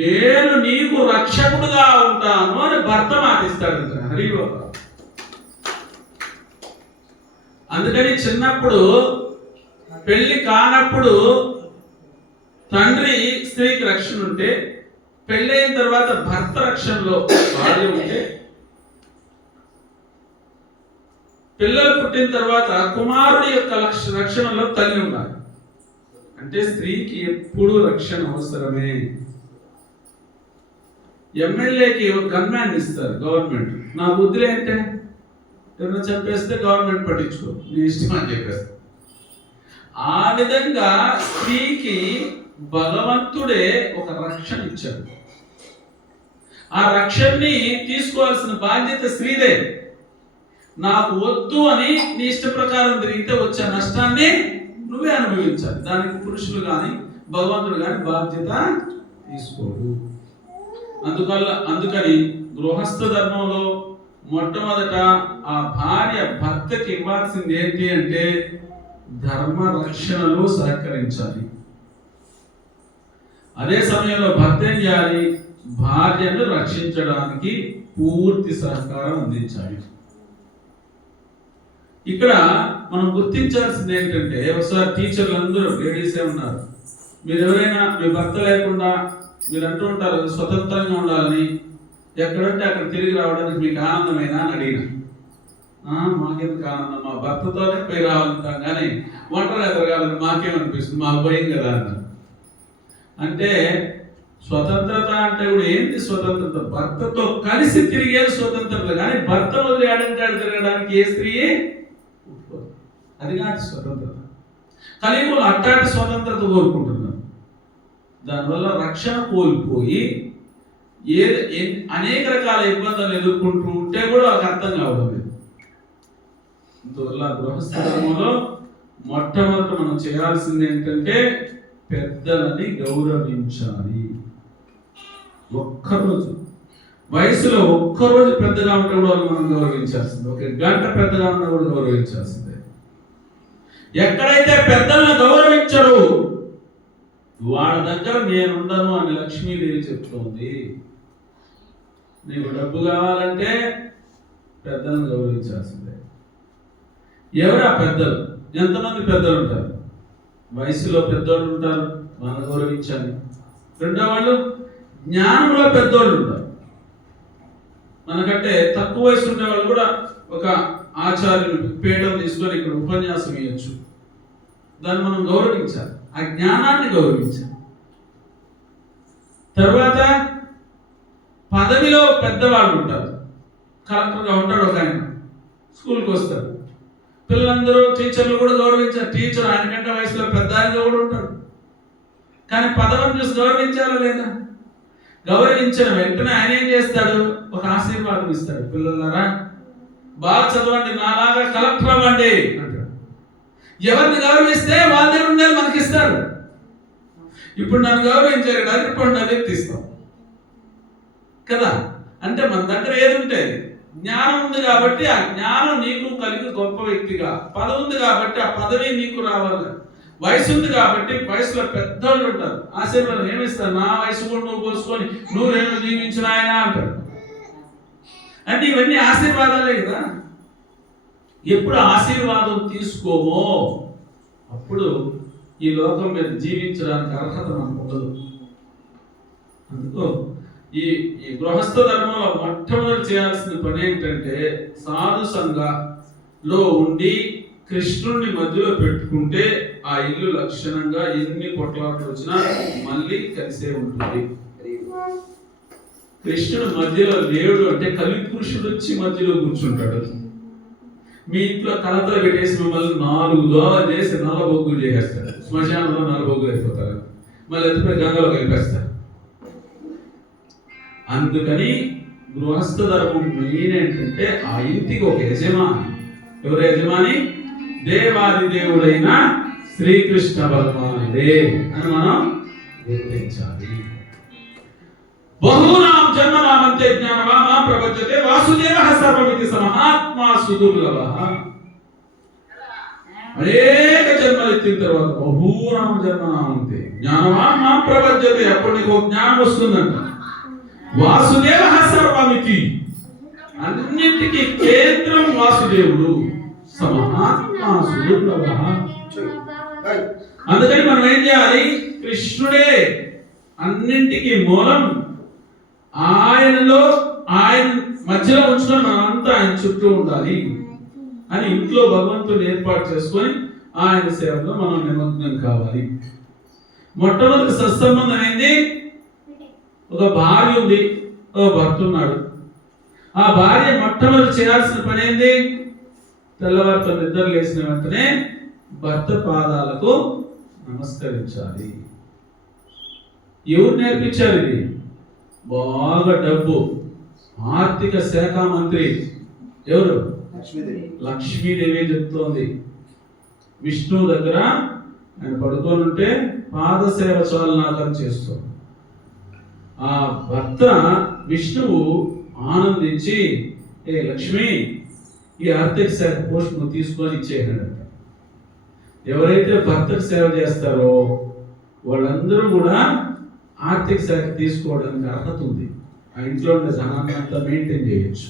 నేను నీకు రక్షకుడుగా ఉంటాను అని భర్త మాటిస్తాడంట. హరి బాబా. అందుకని చిన్నప్పుడు పెళ్లి కానప్పుడు తండ్రి స్త్రీకి రక్షణ ఉంటే, పెళ్ళైన తర్వాత భర్త రక్షణలో భార్య ఉంటే, పిల్లలు పుట్టిన తర్వాత కుమారుడి యొక్క రక్షణలో తల్లి ఉండాలి. అంటే స్త్రీకి ఎప్పుడు రక్షణ అవసరమే. ఎమ్మెల్యేకి ఒక గన్మ్యాన్ ఇస్తారు గవర్నమెంట్. నా బుద్ధులు ఏంటే, ఎవరైనా చంపేస్తే గవర్నమెంట్ పట్టించుకో, నీ ఇష్టం అని చెప్పేస్తారు. ఆ విధంగా స్త్రీకి భగవంతుడే ఒక రక్షణ ఇచ్చాడు. ఆ రక్షణని తీసుకోవాల్సిన బాధ్యత స్త్రీదే. నాకు వద్దు అని నీ ఇష్ట ప్రకారం తిరిగితే వచ్చే నష్టాన్ని నువ్వే అనుభవించాలి. దానికి పురుషులు కానీ భగవంతుడు కానీ బాధ్యత తీసుకోడు. అందుకని గృహస్థ ధర్మంలో మొట్టమొదట ఆ భార్య భర్తకి ఇవ్వాల్సింది ఏంటి అంటే ధర్మ రక్షణలో సహకరించాలి. అదే సమయంలో భర్త ఏం చేయాలి? భార్యను రక్షించడానికి పూర్తి సహకారం అందించాలి. ఇక్కడ మనం గుర్తించాల్సింది ఏంటంటే, ఒకసారి టీచర్లు అందరూ లేడీసే ఉన్నారు. మీరు ఎవరైనా మీ భర్త లేకుండా మీరు అంటూ ఉంటారు స్వతంత్రంగా ఉండాలని, ఎక్కడంటే అక్కడ తిరిగి రావడానికి మీకు ఆనందమైనా అని అడిగిన. మాకెందుకు ఆనందం, మా భర్తతోనే పోయి రావాలంటాం కానీ ఒంటరిగా తిరగాలని మాకేమనిపిస్తుంది, మాకు భయం కదా అన్నారు. అంటే స్వతంత్రత అంటే కూడా ఏంటి? స్వతంత్రత భర్తతో కలిసి తిరిగే స్వతంత్రత, కానీ భర్త వదిలి ఆడంటాడు తిరగడానికి ఏ స్త్రీ ఒప్పుకోదు. అది కాదు స్వతంత్రత. కలియుగంలో అట్టాటి స్వతంత్రత కోరుకుంటున్నారు. దానివల్ల రక్షణ కోల్పోయి అనేక రకాల ఇబ్బందులు ఎదుర్కొంటూ ఉంటే కూడా వాళ్ళకి అర్థం కావడం లేదు. అందువల్ల గృహస్థ ధర్మంలో మొట్టమొదట మనం చేయాల్సింది ఏంటంటే పెద్దలని గౌరవించాలి. ఒక్కరోజు వయసులో ఒక్కరోజు పెద్దగా ఉంటే కూడా మనం గౌరవించాల్సిందే. ఒక గంట పెద్దగా ఉన్నా కూడా గౌరవించాల్సిందే. ఎక్కడైతే పెద్దలను గౌరవించరు వాళ్ళ దగ్గర నేనుండను అని లక్ష్మీదేవి చెప్తోంది. నీకు డబ్బు కావాలంటే పెద్దలను గౌరవించాల్సిందే. ఎవరు ఆ పెద్దలు? ఎంతమంది పెద్దలు ఉంటారు? వయసులో పెద్దోళ్ళు ఉంటారు, వాళ్ళని గౌరవించాలి. రెండో వాళ్ళు జ్ఞానంలో పెద్దోళ్ళు ఉంటారు. మనకంటే తక్కువ వయసు ఉండే వాళ్ళు కూడా ఒక ఆచార్యులు పీఠం తీసుకొని ఇక్కడ ఉపన్యాసం ఇవ్వచ్చు. దాన్ని మనం గౌరవించాలి, ఆ జ్ఞానాన్ని గౌరవించాలి. తర్వాత పదవిలో పెద్దవాళ్ళు ఉంటారు. కలెక్టర్గా ఉంటాడు ఒక ఆయన, స్కూల్కి వస్తాడు. పిల్లలందరూ టీచర్లు కూడా గౌరవించారు. టీచర్ ఆయనకంటే వయసులో పెద్ద ఆయనగా కూడా ఉంటాడు. కానీ పదవిని చూసి గౌరవించాలా లేదా? గౌరవించిన వెంటనే ఆయన ఏం చేస్తాడు? ఒక ఆశీర్వాదం ఇస్తాడు. పిల్లలారా బాగా చదవండి, నాలాగా కలెక్టర్ అవ్వండి అంటాడు. ఎవరిని గౌరవిస్తే వాళ్ళ దగ్గర ఉండేది మనకి ఇస్తాడు. ఇప్పుడు నన్ను గౌరవించారు, అదిరిపోండి, అది తీస్తాం కదా. అంటే మన దగ్గర ఏది ఉంటే జ్ఞానం ఉంది కాబట్టి ఆ జ్ఞానం నీకు కలిగి గొప్ప వ్యక్తిగా, పదవి ఉంది కాబట్టి ఆ పదవి నీకు రావాలి. వయసు ఉంది కాబట్టి వయసులో పెద్దోళ్ళు ఉంటారు, ఆశీర్వాదం ఏమిస్తారు? నా వయసు కూడా నువ్వు పోసుకొని నువ్వేమో జీవించిన ఆయన అంటాడు. అంటే ఇవన్నీ ఆశీర్వాదాలే కదా. ఎప్పుడు ఆశీర్వాదం తీసుకోమో అప్పుడు ఈ లోకం మీద జీవించడానికి అర్హత మనకు ఉండదు. అందుకో ఈ గృహస్థ ధర్మంలో మొట్టమొదటి చేయాల్సిన పని ఏంటంటే సాధు సంఘలో ఉండి కృష్ణుడిని మధ్యలో పెట్టుకుంటే ఆ ఇల్లు లక్షణంగా ఎన్ని కొట్లాట్లు వచ్చినా మళ్ళీ కలిసే ఉంటుంది. కృష్ణుడు మధ్యలో లేడు అంటే కలిపురుషుడు వచ్చి మధ్యలో కూర్చుంటాడు. మీ ఇంట్లో కలతలు పెట్టేసి మిమ్మల్ని 4 దోవలు చేసి నల్ల బొగ్గులు చేసేస్తారు, శ్మశానంలో నల్ల బొగ్గులు అయిపోతారు, మళ్ళీ ఎత్తుపై గంగలో కలిపేస్తారు. అందుకని గృహస్థ ధర్మం మెయిన్ ఏంటంటే ఆ ఇంటికి ఒక యజమాని. ఎవరు యజమాని? దేవాది దేవుడైన శ్రీకృష్ణ భగవానుడే అని మనం గుర్తించాలి. బహూనాం జన్మనామంతే జ్ఞానవామా ప్రపంచతే వాసుదేవః సర్వమితి సమహాత్మా సుదుర్లభః. అనేక జన్మలు ఎత్తిన తర్వాత బహూనాం జన్మనామంతే జ్ఞానవామా ప్రపంచతే, అప్పుడు నీకు జ్ఞానం వస్తుందంట. వాసుదేవః సర్వమితి, అన్నిటికీ కేంద్రం వాసుదేవుడు. సమహాత్మా సుదుర్లభః. అందుకని మనం ఏం చేయాలి? కృష్ణుడే అన్నింటికి మూలం, ఆయనలో ఆయన మధ్యలో ఉంచుకొని మనంతా ఆయన చుట్టూ ఉండాలి అని ఇంట్లో భగవంతుని ఏర్పాటు చేసుకొని ఆయన సేవలో మనం నిమగ్నం కావాలి. మొట్టమొదటి సత్సంబంధం ఏంది? ఒక భార్య ఉంది, ఒక భర్త ఉన్నాడు. ఆ భార్య మొట్టమొదటి చేయాల్సిన పని ఏంది? తెల్లవారితో నిద్ర లేచిన వెంటనే భర్త పాదాలకు నమస్కరించాలి. ఎవరు నేర్పించారు ఇది? బాగా డబ్బు ఆర్థిక శాఖ మంత్రి ఎవరు? లక్ష్మీదేవి చెప్తోంది. విష్ణువు దగ్గర ఆయన పడుకొని ఉంటే పాదసేవ చాలు నాకని చేస్తుంది. ఆ భర్త విష్ణువు ఆనందించి, ఏ లక్ష్మి, ఈ ఆర్థిక శాఖ పోస్ట్ నువ్వు తీసుకొని ఇచ్చేయడంట. ఎవరైతే భర్తకు సేవ చేస్తారో వాళ్ళందరూ కూడా ఆర్థిక శాఖ తీసుకోవడానికి అర్హత ఉంది. ఆ ఇంట్లో ఉండే ధనాన్ని అంతా మెయింటైన్ చేయొచ్చు.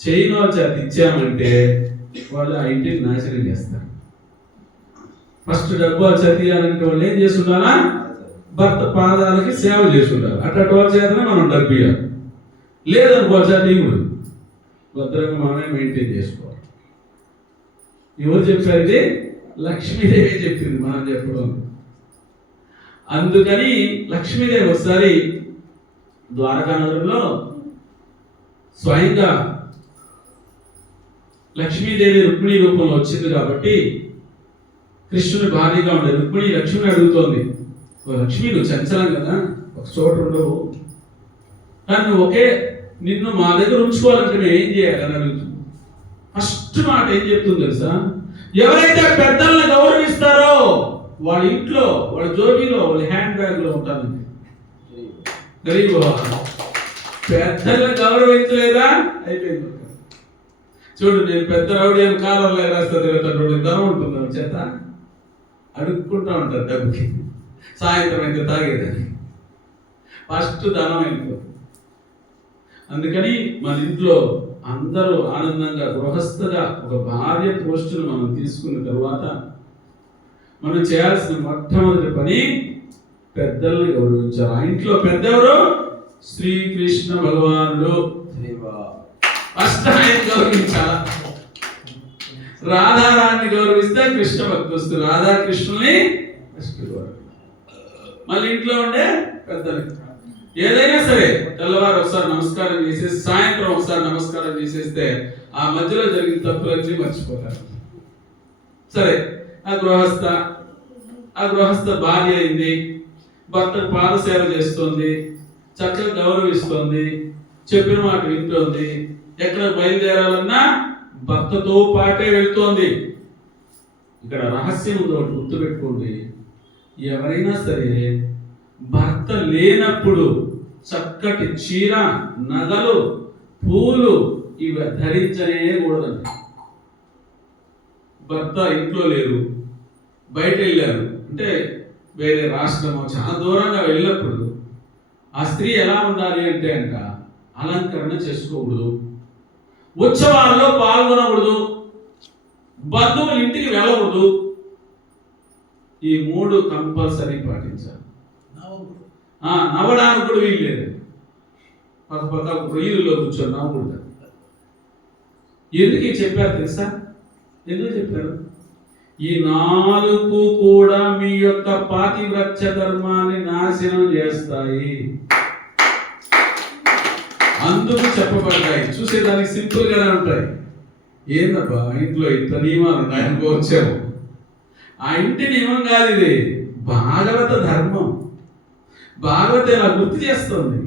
చేయని వాళ్ళు చేత ఇచ్చామంటే వాళ్ళు ఆ ఇంటిని నాశనం చేస్తారు. ఫస్ట్ డబ్బు వాళ్ళు చదివాలంటే వాళ్ళు ఏం చేసి ఉండాలా? భర్త పాదాలకి సేవ చేసి ఉండాలి. అట్టటి వాళ్ళ చేతనే మనం డబ్బు ఇవ్వాలి. లేదనుకో చదివుడు భద్రంగా మనమే మెయింటైన్ చేసుకోవాలి. ఎవరు చెప్పారు ఇది? లక్ష్మీదేవి చెప్పింది, మనం చెప్పడం. అందుకని లక్ష్మీదేవి ఒకసారి ద్వారకా నగరంలో స్వయంగా లక్ష్మీదేవి రుక్మిణి రూపంలో వచ్చింది కాబట్టి కృష్ణుని భార్యగా ఉండే రుక్మిణి లక్ష్మిని అడుగుతోంది, లక్ష్మి నువ్వు చంచలం కదా, ఒక చోట ఉండవు, కానీ నువ్వు నిన్ను మా దగ్గర ఉంచుకోవాలంటే మేము ఏం చేయాలని అడుగుతుంది. ఫస్ట్ మాట ఏం చెప్తుంది తెలుసా? ఎవరైతే పెద్దల్ని గౌరవిస్తారో వాళ్ళ ఇంట్లో, వాళ్ళ జోబీలో, వాళ్ళ హ్యాండ్ బ్యాగ్ లో ఉంటాను. గరీబ్ పెద్దల్ని గౌరవించలేదా అయిపోయింది. చూడు, నేను పెద్ద రౌడీ అని కాలంలో రాస్తా తిరుగుతాడు, ధనం ఉంటుంది చేత అడుక్కుంటా ఉంటారు డబ్బుకి. సాయంత్రం అయితే తాగేదని ఫస్ట్ ధనం అయిపోతుంది. అందుకని మన ఇంట్లో అందరూ ఆనందంగా గృహస్థగా ఒక భార్య పోస్టును మనం తీసుకున్న తర్వాత మనం చేయాల్సిన మొట్టమొదటి పని పెద్దల్ని గౌరవించాలి. ఆ ఇంట్లో పెద్దెవరు? శ్రీకృష్ణ భగవానుడు. ఫస్ట్ ఆయన గౌరవించాలి. రాధారాన్ని గౌరవిస్తే కృష్ణ భక్తులు, రాధాకృష్ణుని ఫస్ట్ గౌరవించాలి. మళ్ళీ ఇంట్లో ఉండే పెద్దలకి ఏదైనా సరే తెల్లవారు ఒకసారి నమస్కారం చేసేసి సాయంత్రం ఒకసారి నమస్కారం చేసేస్తే ఆ మధ్యలో జరిగిన తప్పులన్నీ మర్చిపోతారు. సరే, ఆ గృహస్థ భార్య అయింది, భర్తకు పాదసేవ చేస్తుంది, చక్కగా గౌరవిస్తుంది, చెప్పిన మాట వింటోంది, ఎక్కడ బయలుదేరాలన్నా భర్తతో పాటే వెళ్తోంది. ఇక్కడ రహస్యం ఉంది, ఒకటి గుర్తుపెట్టుకోండి. ఎవరైనా సరే భర్త లేనప్పుడు చక్కటి చీర, నగలు, పూలు ఇవి ధరించనే కూడదండి. భర్త ఇంట్లో లేరు, బయట వెళ్ళారు అంటే వేరే రాష్ట్రమో చాలా దూరంగా వెళ్ళినప్పుడు ఆ స్త్రీ ఎలా ఉండాలి అంటే అలంకరణ చేసుకోకూడదు, ఉత్సవాల్లో పాల్గొనకూడదు, బంధువుల ఇంటికి వెళ్ళకూడదు. ఈ 3 కంపల్సరీ పాటించాలి. నవ్వడానికి కూడా వీలు లేదు. పక్క రొయ్యలలో కూర్చొని నవ్వకూడదు. ఎందుకు చెప్పారు తెలుసా? ఎందుకు చెప్పారు? ఈ 4 కూడా మీ యొక్క పాతివ్రత్య ధర్మాన్ని నాశనం చేస్తాయి, అందుకు చెప్పబడ్డాయి. చూసేదానికి సింపుల్ గానే ఉంటాయి, ఏందబ్బా ఇంట్లో ఇంత నియమాలు ఉన్నాయనుకో వచ్చాము. ఆ ఇంటి నియమం కాదు ఇది, భాగవత ధర్మం. భాగవత ఇలా గుర్తు చేస్తుంది.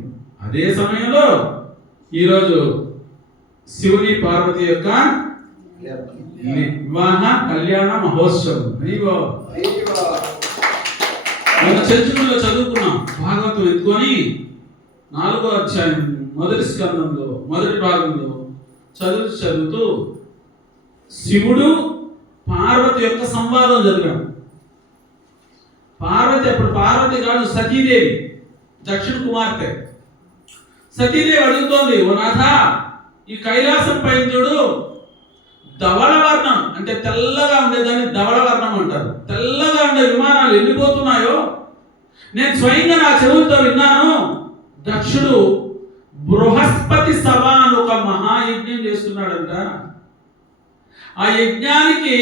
అదే సమయంలో ఈరోజు శివుని పార్వతి యొక్క వివాహ కళ్యాణ మహోత్సవం. మన చర్చలో చదువుకున్నాం. భాగవతం ఎత్తుకొని 4వ అధ్యాయం మొదటి స్కందంలో మొదటి భాగంలో చదువుతూ శివుడు పార్వతి యొక్క సంవాదం చదివాం. పార్వతి అప్పుడు పార్వతి కాదు, సతీదేవి, దక్షుడు కుమార్తె. సతీదేవి అడుగుతోంది, ఓ నాథ, ఈ కైలాసం పైన చూడు, ధవళవర్ణం అంటే తెల్లగా ఉండేదాన్ని ధవళవర్ణం అంటారు. తెల్లగా ఉండే విమానాలు వెళ్ళిపోతున్నాయో నేను స్వయంగా నా చెవులతో విన్నాను. దక్షుడు బృహస్పతి సభ అని ఒక మహాయజ్ఞం చేస్తున్నాడంట. ఆ యజ్ఞానికి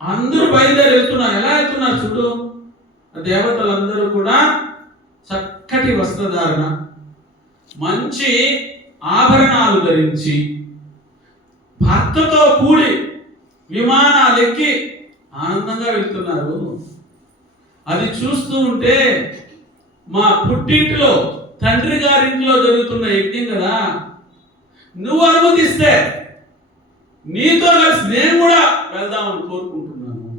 అందరూ బయలుదేరి వెళ్తున్నారు. ఎలా వెళ్తున్నారు చూడు, దేవతలందరూ కూడా చక్కటి వస్త్రధారణ, మంచి ఆభరణాలు ధరించి భర్తతో కూడి విమానాలు ఎక్కి ఆనందంగా వెళ్తున్నారు. అది చూస్తూ ఉంటే మా పుట్టింటిలో తండ్రి గారింట్లో జరుగుతున్న యజ్ఞం కదా, నువ్వు అనుమతిస్తే నీతో కలిసి నేను కూడా వెళ్దామని కోరుకుంటున్నాను.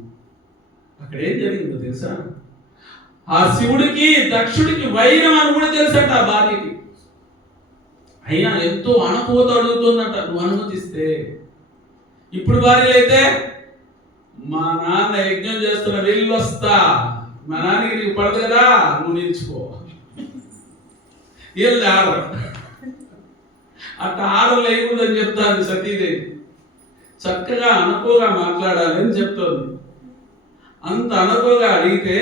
అక్కడ ఏం జరిగిందో తెలుసా? ఆ శివుడికి దక్షుడికి వైరం అని కూడా తెలుసట ఆ భార్యకి. అయినా ఎంతో అణకువతో అడుగుతుందట, నువ్వు అనుమతిస్తే. ఇప్పుడు భార్యలైతే మా నాన్న యజ్ఞం చేస్తున్న వెళ్ళి వస్తా, మా నాన్నకి నీకు పడదు కదా, నువ్వు నిలిచిపో. వీళ్ళు ఆడరు. అట్లా ఆడలు అయిపోదని చెప్తాను సతీదేవి. చక్కగా అనుకోగా మాట్లాడాలి అని చెప్తోంది. అంత అనుకోగా అడిగితే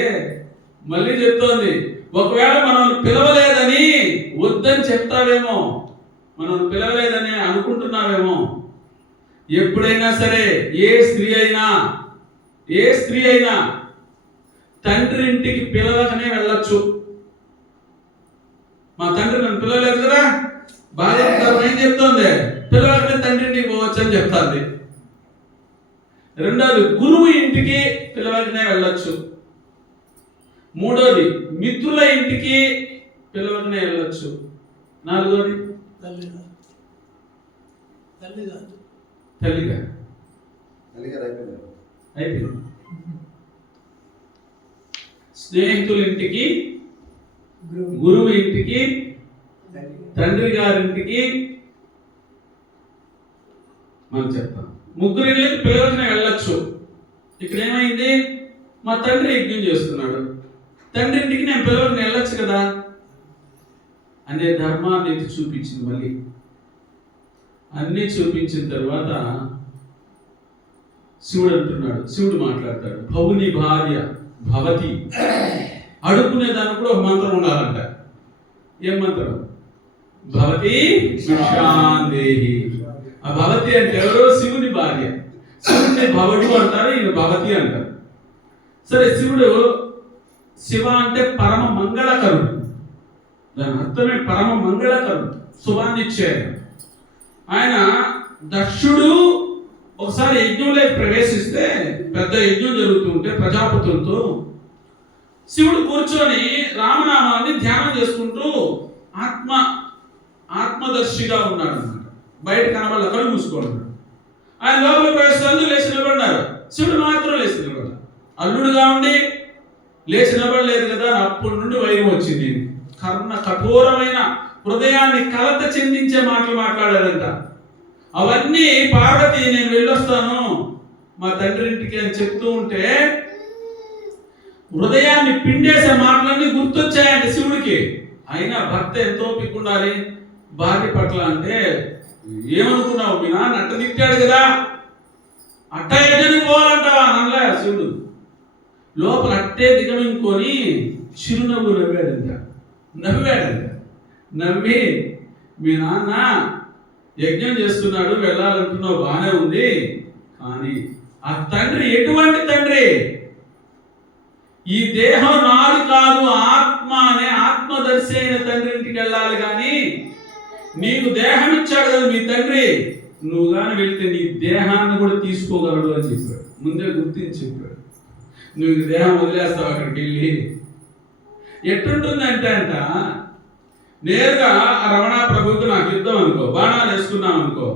మళ్ళీ చెప్తోంది, ఒకవేళ మనం పిలవలేదని వద్దని చెప్తావేమో, మనం పిలవలేదని అనుకుంటున్నావేమో. ఎప్పుడైనా సరే ఏ స్త్రీ అయినా తండ్రి ఇంటికి పిలవకనే వెళ్ళొచ్చు. మా తండ్రి నన్ను పిలవలేదు కదా, భార్య ఏం చెప్తోంది, పిలవకనే తండ్రి ఇంటికి పోవచ్చు అని చెప్తాంది. రెండోది, గురువు ఇంటికి పిలవకనే వెళ్ళొచ్చు. మూడోది, మిత్రుల ఇంటికి పిలవకనే వెళ్ళొచ్చు. నాలుగోది, తల్లిగా అయిపోయింది. స్నేహితుల ఇంటికి, గురువు ఇంటికి, తండ్రి గారింటికి మనం చెప్తాం. ముగ్గురు ఇళ్ళకి పిలవకనే వెళ్ళొచ్చు. ఇక్కడ ఏమైంది, మా తండ్రి యజ్ఞం చేస్తున్నాడు, తండ్రి ఇంటికి నేను పిలవకనే వెళ్ళొచ్చు కదా అనే ధర్మాన్ని అయితే చూపించింది. మళ్ళీ అన్నీ చూపించిన తర్వాత శివుడు అంటున్నాడు, శివుడు మాట్లాడతాడు, భవుని భార్య భవతి. అడుక్కునే దానికి కూడా ఒక మంత్రం ఉండాలంట. ఏం మంత్రం? భవతి భిక్షాందేహి. ఆ భవతి అంటే ఎవరో శివుని భార్య. శివుడిని భవడు అంటారు, ఈయన భవతి అంటారు. సరే, శివ అంటే పరమ మంగళకరుడు. దాని అర్థమే పరమ మంగళకరుడు, శుభాన్ని ఇచ్చేది. ఆయన దక్షుడు ఒకసారి యజ్ఞంలో ప్రవేశిస్తే, పెద్ద యజ్ఞం జరుగుతుంటే ప్రజాపతులతో శివుడు కూర్చొని రామనామాన్ని ధ్యానం చేసుకుంటూ ఆత్మదర్శిగా ఉన్నాడు అన్నమాట. బయట కనబడాలి, కళ్ళు మూసుకోండి. ఆయన లోపల ప్రవేశిస్తూ లేచి నిలబడినారు. శివుడు మాత్రం లేచి నిలబడ్డాడు. అల్లుడుగా ఉండి లేచి నిలబడలేదు కదా. అప్పటి నుండి వైరం వచ్చింది. కఠోరమైన హృదయాన్ని కలత చెందించే మాటలు మాట్లాడారంట. అవన్నీ పార్వతి నేను వెళ్ళొస్తాను మా తండ్రి ఇంటికి అని చెప్తూ ఉంటే హృదయాన్ని పిండేసే మాటలన్నీ గుర్తొచ్చాయంటే శివుడికి. అయినా భర్త ఎంతో ఓపిక ఉండాలి భార్య పట్ల. అంటే ఏమనుకున్నావు, మీ నాన్న అట్ట తిట్టాడు కదా, అట్ట ఎట్టని పోవాలంటావా అనలే శివుడు. లోపల అట్టే దిగమించుకొని చిరునవ్వు నవ్వాడంట. నవ్వి, మీ నాన్న యజ్ఞం చేస్తున్నాడు, వెళ్ళాలంటున్నావు, బాగానే ఉంది, కానీ ఆ తండ్రి ఎటువంటి తండ్రి? ఈ దేహం నాది కాదు, ఆత్మ అనే ఆత్మదర్శి అయిన తండ్రి ఇంటికి వెళ్ళాలి. కానీ నీకు దేహం ఇచ్చాడు కదా మీ తండ్రి, నువ్వు కానీ వెళ్తే నీ దేహాన్ని కూడా తీసుకోగలడు అని చెప్పాడు. ముందే గుర్తించి చెప్పాడు. నువ్వు దేహం వదిలేస్తావు అక్కడికి వెళ్ళి. ఎట్టుంటుందంటే నేరుగా ఆ రమణ ప్రభుకి నాకు యుద్ధం అనుకో, బాణాలు వేసుకున్నాం అనుకో,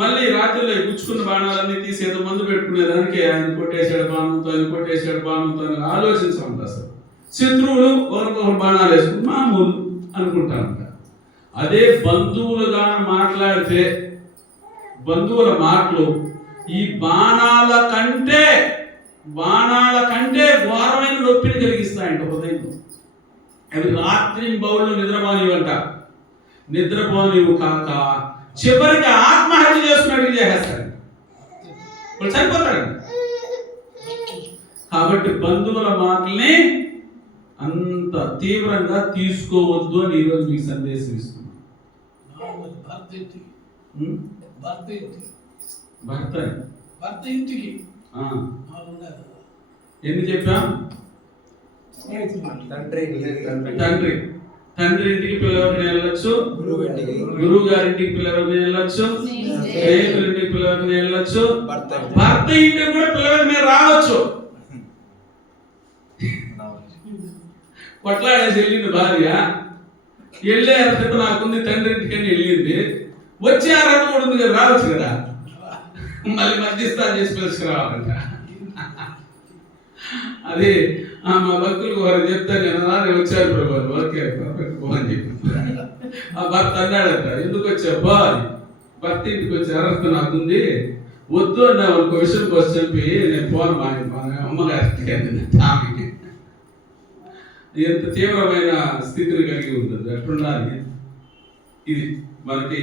మళ్ళీ రాత్రిలో గుచ్చుకున్న బాణాలన్నీ తీసి ఏదో మందు పెట్టుకునేదానికి ఆయన కొట్టేశాడు బాణంతో, ఆయన కొట్టేశాడు బాణంతో అని ఆలోచించమంట. అసలు శత్రువులు ఒకరికొకరు బాణాలు వేసుకుని మామూలు అనుకుంటామంట. అదే బంధువులుగా మాట్లాడితే బంధువుల మాటలు ఈ బాణాల కంటే ఘోరమైన నొప్పిని కలిగిస్తాయంట హృదయంలో. అవి రాత్రి బౌళ్ళు నిద్రపోనివంట. నిద్రపోనివు కాక చివరికి ఆత్మహత్య చేసుకున్నట్టు చేసేస్తాడు, వాళ్ళు చనిపోతాడండి. కాబట్టి బంధువుల మాటల్ని అంత తీవ్రంగా తీసుకోవద్దు అని ఈరోజు మీకు సందేశం ఇస్తున్నాను. భర్త ఇంటికి ఎన్ని చెప్పాం? తండ్రి ఇంటికి పిల్లవారిని వెళ్ళొచ్చు, గురువు గారింటికి పిల్లవారిని వెళ్ళొచ్చు, స్నేహితులింటికి పిల్లవారిని వెళ్ళొచ్చు, భర్త ఇంటికి కూడా పిల్లవారిని రావచ్చు. కొట్లాడేసి వెళ్ళింది భార్య, వెళ్ళే అర్హత నాకుంది తండ్రి ఇంటికని వెళ్ళింది, వచ్చే అర్హత కూడా ఉంది కదా, రావచ్చు కదా, మళ్ళీ మధ్యస్థానం చేసి పిలుచుకురావాలంట. అది మా భక్తులకు వారు చెప్తాను నేను నాన్న వచ్చారు ప్రభు, ఓకే అని చెప్పి ఆ భర్త అన్నాడట, ఎందుకు వచ్చావా? భర్త ఇంటికి వచ్చే అర్హత నాకుంది, వద్దు అన్నా ఒక విషయం కోసం చెప్పి నేను పోను మా అమ్మగారికి ఆమెకి. ఎంత తీవ్రమైన స్థితిని కలిగి ఉంటుంది. అట్లుండాలి ఇది మనకి.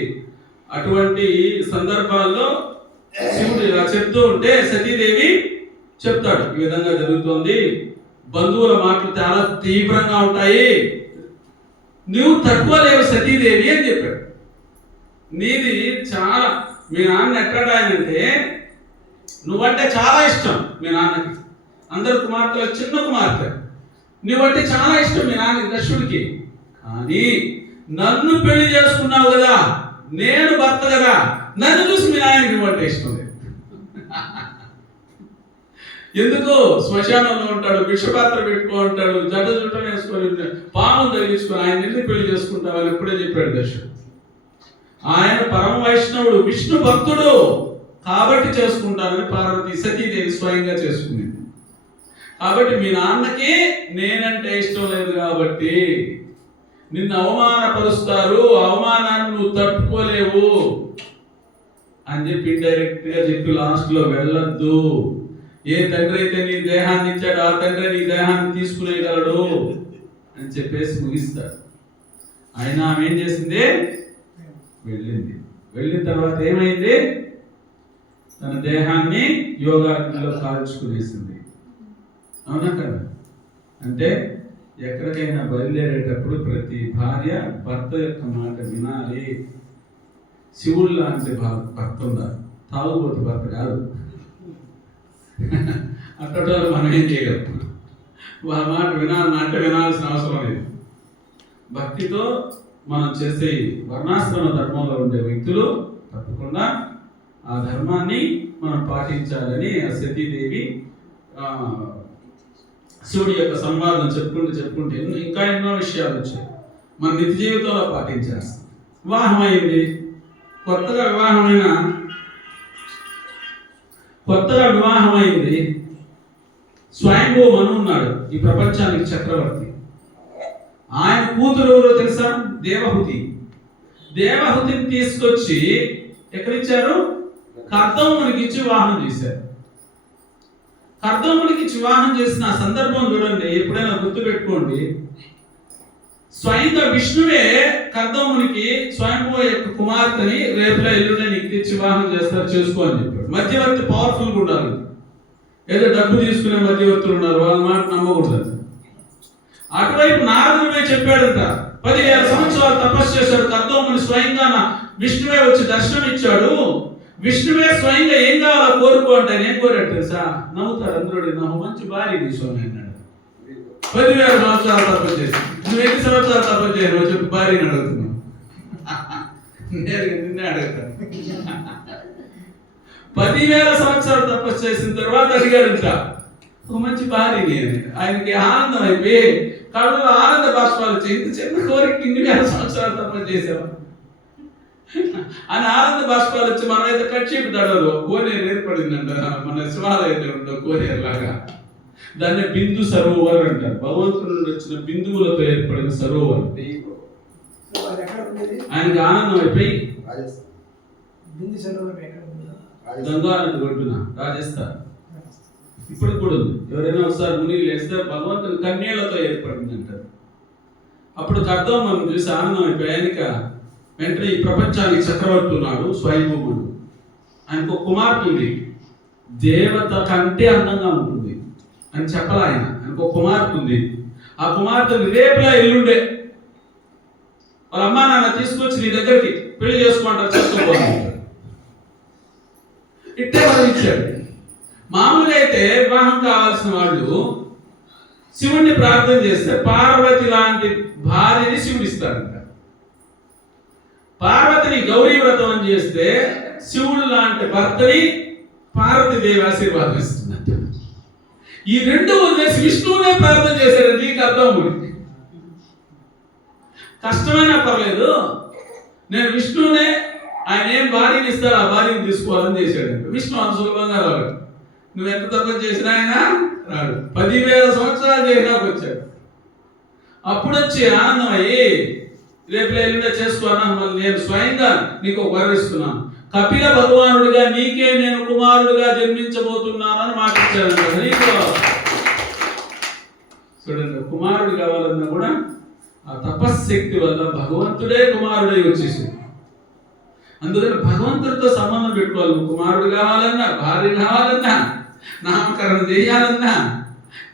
అటువంటి సందర్భాల్లో శివుడు ఇలా చెప్తూ ఉంటే సతీదేవి చెప్తాడు, ఈ విధంగా జరుగుతోంది, బంధువుల మాటలు చాలా తీవ్రంగా ఉంటాయి, నువ్వు తట్టుకోలేవు సతీదేవి అని చెప్పాడు. నీది చాలా, మీ నాన్న ఎక్కడాయనంటే నువ్వంటే చాలా ఇష్టం మీ నాన్నకి, అందరు కుమార్తెలు చిన్న కుమార్తె, నువ్వంటే చాలా ఇష్టం మీ నాన్నకి దశుడికి, కానీ నన్ను పెళ్లి చేసుకున్నావు కదా, నేను భర్త కదా, నన్ను చూసి మీ నాయనకి నువ్వంటే ఇష్టం లేదు. ఎందుకు? శ్మశానంలో ఉంటాడు, విషపాత్ర పెట్టుకో ఉంటాడు, జట జుట్టం వేసుకొని పాము తగిలించుకొని ఆయన ఎందుకు పెళ్లి చేసుకుంటామని ఎప్పుడే చెప్పాడు దర్శకుడు. ఆయన పరమ వైష్ణవుడు, విష్ణు భక్తుడు కాబట్టి చేసుకుంటానని పార్వతి సతీదేవి స్వయంగా చేసుకునేది. కాబట్టి మీ నాన్నకి నేనంటే ఇష్టం లేదు కాబట్టి నిన్ను అవమానపరుస్తారు, అవమానాన్ని నువ్వు తట్టుకోలేవు అని చెప్పి ఇండైరెక్ట్ గా చెప్పి లాస్ట్ లో వెళ్ళొద్దు, ఏ తండ్రి అయితే నీ దేహాన్ని ఇచ్చాడు ఆ తండ్రి నీ దేహాన్ని తీసుకునేయగలడు అని చెప్పేసి ముగిస్తాడు. ఆయన ఆమె ఏం చేసింది? వెళ్ళింది. వెళ్ళిన తర్వాత ఏమైంది? తన దేహాన్ని యోగాగ్నిలో కాల్చుకునేసింది. అవునా కదా? అంటే ఎక్కడికైనా బయలుదేరేటప్పుడు ప్రతి భార్య భర్త యొక్క మాట వినాలి. శివుడు లాంటి భర్త ఉండాలి, తాగుబోతు భర్త కాదు. అట్టటి వాళ్ళు మనం ఏం చేయగలం? వాళ్ళ మాట వినాలంటే వినాల్సిన అవసరం లేదు. భక్తితో మనం చేసే వర్ణాశ్రమ ధర్మంలో ఉండే వ్యక్తులు తప్పకుండా ఆ ధర్మాన్ని మనం పాటించాలని ఆ సతీదేవి శివుడి యొక్క సంవాదం చెప్పుకుంటే ఇంకా ఎన్నో విషయాలు వచ్చాయి మన నిత్య జీవితంలో పాటించేస్తాం. వివాహం అయింది, కొత్తగా వివాహం అయింది. స్వయంభూ మను ఉన్నాడు, ఈ ప్రపంచానికి చక్రవర్తి. ఆయన కూతురు ఎవరో తెలుసా? దేవహుతి. దేవహుతిని తీసుకొచ్చి ఎక్కడిచ్చారు? కర్దమునికి ఇచ్చి వివాహం చేశారు. కర్దమునికి ఇచ్చి వివాహం చేసిన సందర్భం చూడండి, ఎప్పుడైనా గుర్తుపెట్టుకోండి. స్వయంగా విష్ణువే కర్దమునికి స్వయంభూ యొక్క కుమార్తెని రేపులో ఎల్లుండే నీకు తెచ్చి వివాహం చేస్తారు, చేసుకో అని చెప్పాడు. మధ్యవర్తి పవర్ఫుల్గా ఉండాలి, ఏదో డబ్బు తీసుకునే మధ్యవర్తులు ఉన్నారు, వాళ్ళ మాట నమ్మకూడదు. అటువైపు నారదుడే చెప్పాడంట, 10,000 సంవత్సరాలు తపస్సు చేశాడు కర్దముని, స్వయంగా విష్ణువే వచ్చి దర్శనం ఇచ్చాడు. విష్ణువే స్వయంగా ఏం కావాలో కోరుకో అంటే నేను కోరాడు తెలుసా? నవ్వుతాడు అందరూ, నాకు మంచి భార్య తీసుకోని అన్నాడు. 10,000 సంవత్సరాలు తపస్సు చేసి నువ్వు ఎన్ని సంవత్సరాలు తపస్సు చేయను చెప్పి భార్యని అడుగుతున్నావు. నేరుగా నిన్నే అడుగుతాను. 10,000 సంవత్సరాలు తపస్సు చేసిన తర్వాత అడిగాడంట ఒక మంచి భార్యని అని. ఆయనకి ఆనందం అయిపోయి కళ్ళలో ఆనంద బాష్పాలు వచ్చి ఇంత చిన్న కోరిక 2,000 సంవత్సరాలు తపస్సు చేసావా అని ఆనంద బాష్పాలు వచ్చి మనమైతే కట్చేపు దడలో కోనేరు ఏర్పడిందంట మన శివాలయంలో ఉండో కోనేరు లాగా. దాన్ని బిందు సరోవర్ అంటారు. భగవంతుడి నుండి వచ్చిన బిందువులతో ఏర్పడిన సరోవర్. ఆయనకి ఆనందం అయిపోయి గంగా నది ఒడ్డున రాజస్థాన్ ఇప్పుడు కూడా ఉంది. ఎవరైనా ఒకసారి మునిగి లేస్తే భగవంతుని కన్యలతో ఏర్పడింది అంటారు. అప్పుడు కర్దం మనం చూసి ఆనందం అయిపోయి ఆయనక వెంటనే ఈ ప్రపంచానికి చక్రవర్తి ఉన్నాడు స్వయంభూముడు. ఆయనకు ఒక కుమార్తె ఉంది, దేవత కంటే అందంగా ఉంటుంది అని చెప్పాలి ఆయన. ఆయనకు ఒక కుమార్తె ఉంది. ఆ కుమార్తెని రేపులా ఎల్లుండే వాళ్ళ అమ్మా నాన్న తీసుకొచ్చి నీ దగ్గరికి పెళ్లి చేసుకోమంటారు, చేసుకోవాలి ఇట్టే మనం ఇచ్చాడు. మామూలుగా అయితే వివాహం కావాల్సిన వాళ్ళు శివుణ్ణి ప్రార్థన చేస్తే పార్వతి లాంటి భార్యని శివుడు ఇస్తాడంట. పార్వతిని గౌరీ వ్రతం అని చేస్తే శివుడు లాంటి భర్తని పార్వతీదేవి ఆశీర్వాదం ఇస్తుందంట. ఈ రెండు వదిలేసి విష్ణువునే ప్రార్థన చేశాడు. నీకు అర్థం ఉంది, కష్టమైనా పర్లేదు, నేను విష్ణువునే ఆయన ఏం భార్యని ఇస్తాడు ఆ భార్యని తీసుకోవాలని చేశాడంట. విష్ణు అంత సులభంగా రాడు. నువ్వు ఎంత తప్పని చేసినా ఆయన రాడు. 10,000 సంవత్సరాలు చేసినాక వచ్చాడు. అప్పుడు వచ్చి ఆనందం అయ్యి రేపు ఎల్లుండే చేసుకోనా, మళ్ళీ నేను స్వయంగా నీకు ఒక వరం ఇస్తున్నాను, కపిల భగవానుడిగా నీకే నేను కుమారుడిగా జన్మించబోతున్నాను అని మాటిచ్చాడు. నీకు చూడండి, కుమారుడు కావాలన్నా కూడా ఆ తపశ్శక్తి వల్ల భగవంతుడే కుమారుడై వచ్చేసింది. అందుకని భగవంతుడితో సంబంధం పెట్టుకోవాలి. కుమారుడు కావాలన్నా, భార్య కావాలన్నా, నామకరణం చేయాలన్నా,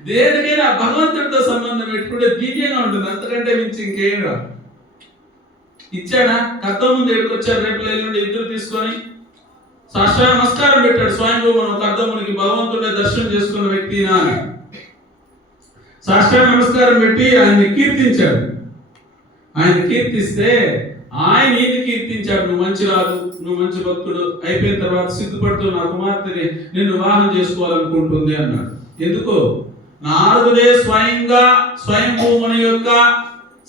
దేనికైనా భగవంతుడితో సంబంధం పెట్టుకుంటే దివ్యంగా ఉంటుంది. అంతకంటే మించి ఇంకేం రాదు. ఇచ్చాడా? కర్త ముందు ఎడుకొచ్చారు. రేపు ఎల్లుండి ఇద్దరు తీసుకొని సాష్టాంగ నమస్కారం పెట్టాడు. స్వయంభూమును కర్దమునికి భగవంతుడే దర్శనం చేసుకున్న వ్యక్తి అని సాష్టాంగ నమస్కారం పెట్టి ఆయన్ని కీర్తించాడు. ఆయన కీర్తిస్తే ఆయన ఈయన కీర్తించాడు, నువ్వు మంచి రాదు, నువ్వు మంచి భక్తుడు, అయిపోయిన తర్వాత సిగ్గుపడుతూ నా కుమార్తెని నిన్ను వివాహం చేసుకోవాలనుకుంటుంది అన్నాడు. ఎందుకు? నారదుడే స్వయంగా స్వయంభూముని యొక్క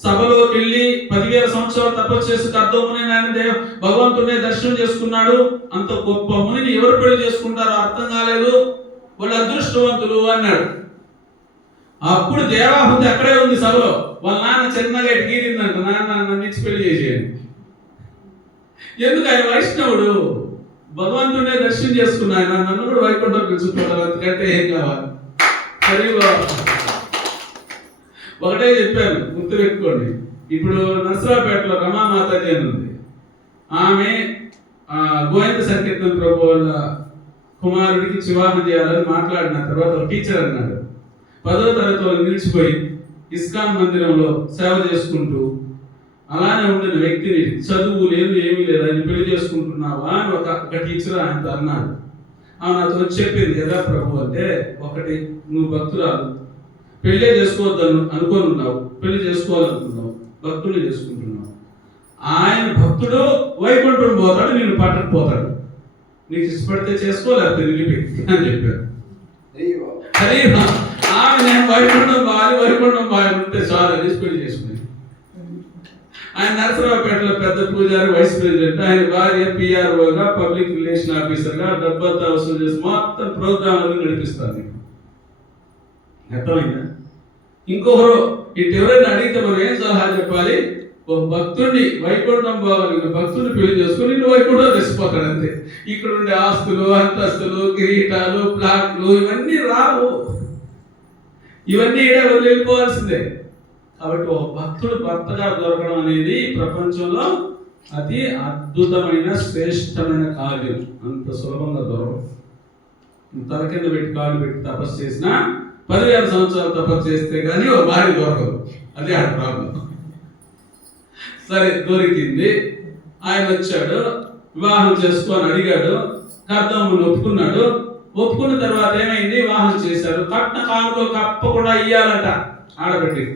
సభలోకి వెళ్ళి 10,000 సంవత్సరాలు తపస్సు చేసి కర్దముని ఆయన భగవంతుడిని దర్శనం చేసుకున్నాడు. అంత గొప్ప మునిని ఎవరు పెళ్లి చేసుకుంటారో అర్థం కాలేదు, వాళ్ళు అదృష్టవంతులు అన్నాడు. అప్పుడు దేవాహుతి అక్కడే ఉంది సభలో. వాళ్ళ నాన్న చిన్నగా ఇటు గీరిందంట, నాన్న నన్ను ఇచ్చి పెళ్లి చేసేయండి. ఎందుకు? ఆయన వైష్ణవుడు, భగవంతుడే దర్శనం చేసుకున్నాడు. నన్ను కూడా వైకుంఠం పిలుచుకోవాలి, అంతకంటే ఏం కావాలి? సరే ఒకటే చెప్పాను, గుర్తు పెట్టుకోండి. ఇప్పుడు నర్సరావుపేటలో రమామాతాజీ అని ఉంది. ఆమె గోవింద సంకీర్తన ప్రభు వాళ్ళ కుమారుడికి వివాహం చేయాలని మాట్లాడిన తర్వాత ఒక టీచర్ అన్నాడు, 10వ తరగతిలో నిలిచిపోయి ఇస్కాన్ మందిరంలో సేవ చేసుకుంటూ అలానే ఉండిన వ్యక్తిని చదువు లేదు ఏమీ లేదు ఆయన పెళ్లి చేసుకుంటున్నావా అని ఒక టీచర్ ఆయనతో అన్నాడు. ఆమె నాతో వచ్చి చెప్పింది, ఎలా ప్రభు అంటే, ఒకటి నువ్వు భక్తురాలు, పెళ్ళే చేసుకోవద్దని అనుకొని ఉన్నావు, పెళ్లి చేసుకోవాలనుకున్నావు, భక్తులు చేసుకుంటున్నావు. ఆయన భక్తుడు వైకుంఠం పోతాడు, నేను పట్టకపోతాడు, నీకు ఇష్టపడితే చేసుకోలేకపోతే వెళ్ళిపోయి అని చెప్పారు. అరే ఆమె నేను వైకుంఠం బాగా ఉంటే చాలా అనేసి పెళ్లి చేసుకుని. ఆయన నరసరావుపేటలో పెద్ద పూజారి, వైస్ ప్రెసిడెంట్, ఆయన భార్య పిఆర్ఓగా పబ్లిక్ రిలేషన్ ఆఫీసర్గా డబ్బంతా వసూలు చేసి మొత్తం ప్రోగ్రాంలను నడిపిస్తారు. అర్థమైందా? ఇంకొకరు ఇటు ఎవరైనా అడిగితే మనం ఏం సలహా చెప్పాలి? ఒక భక్తుడిని వైకుంఠం పోగలిగిన భక్తుడిని పెళ్లి చేసుకుని నిన్ను వైకుంఠం తెచ్చిపోతాడు అంతే. ఇక్కడ ఉండే ఆస్తులు, అంతస్తులు, కిరీటాలు, ప్లాట్లు ఇవన్నీ రావు, ఇవన్నీ ఈడే వదిలి వెళ్ళిపోవాల్సిందే. కాబట్టి ఒక భక్తుడు భర్తగా దొరకడం అనేది ప్రపంచంలో అతి అద్భుతమైన శ్రేష్టమైన కార్యం. అంత సులభంగా దొరకదు. తల కింద పెట్టి కాళ్ళు పెట్టి తపస్సు చేసినా 10,000 సంవత్సరాలు తపస్సు చేస్తే కానీ ఒక భార్య దొరకదు. అదే ఆ ప్రాబ్లం. సరే దొరికింది. ఆయన వచ్చాడు, వివాహం చేసుకొని అడిగాడు, కర్దముని ఒప్పుకున్నాడు. ఒప్పుకున్న తర్వాత ఏమైంది? వివాహం చేశారు. కట్న కానుకలు తప్పకుండా ఇయ్యాలట ఆడబిడ్డకి.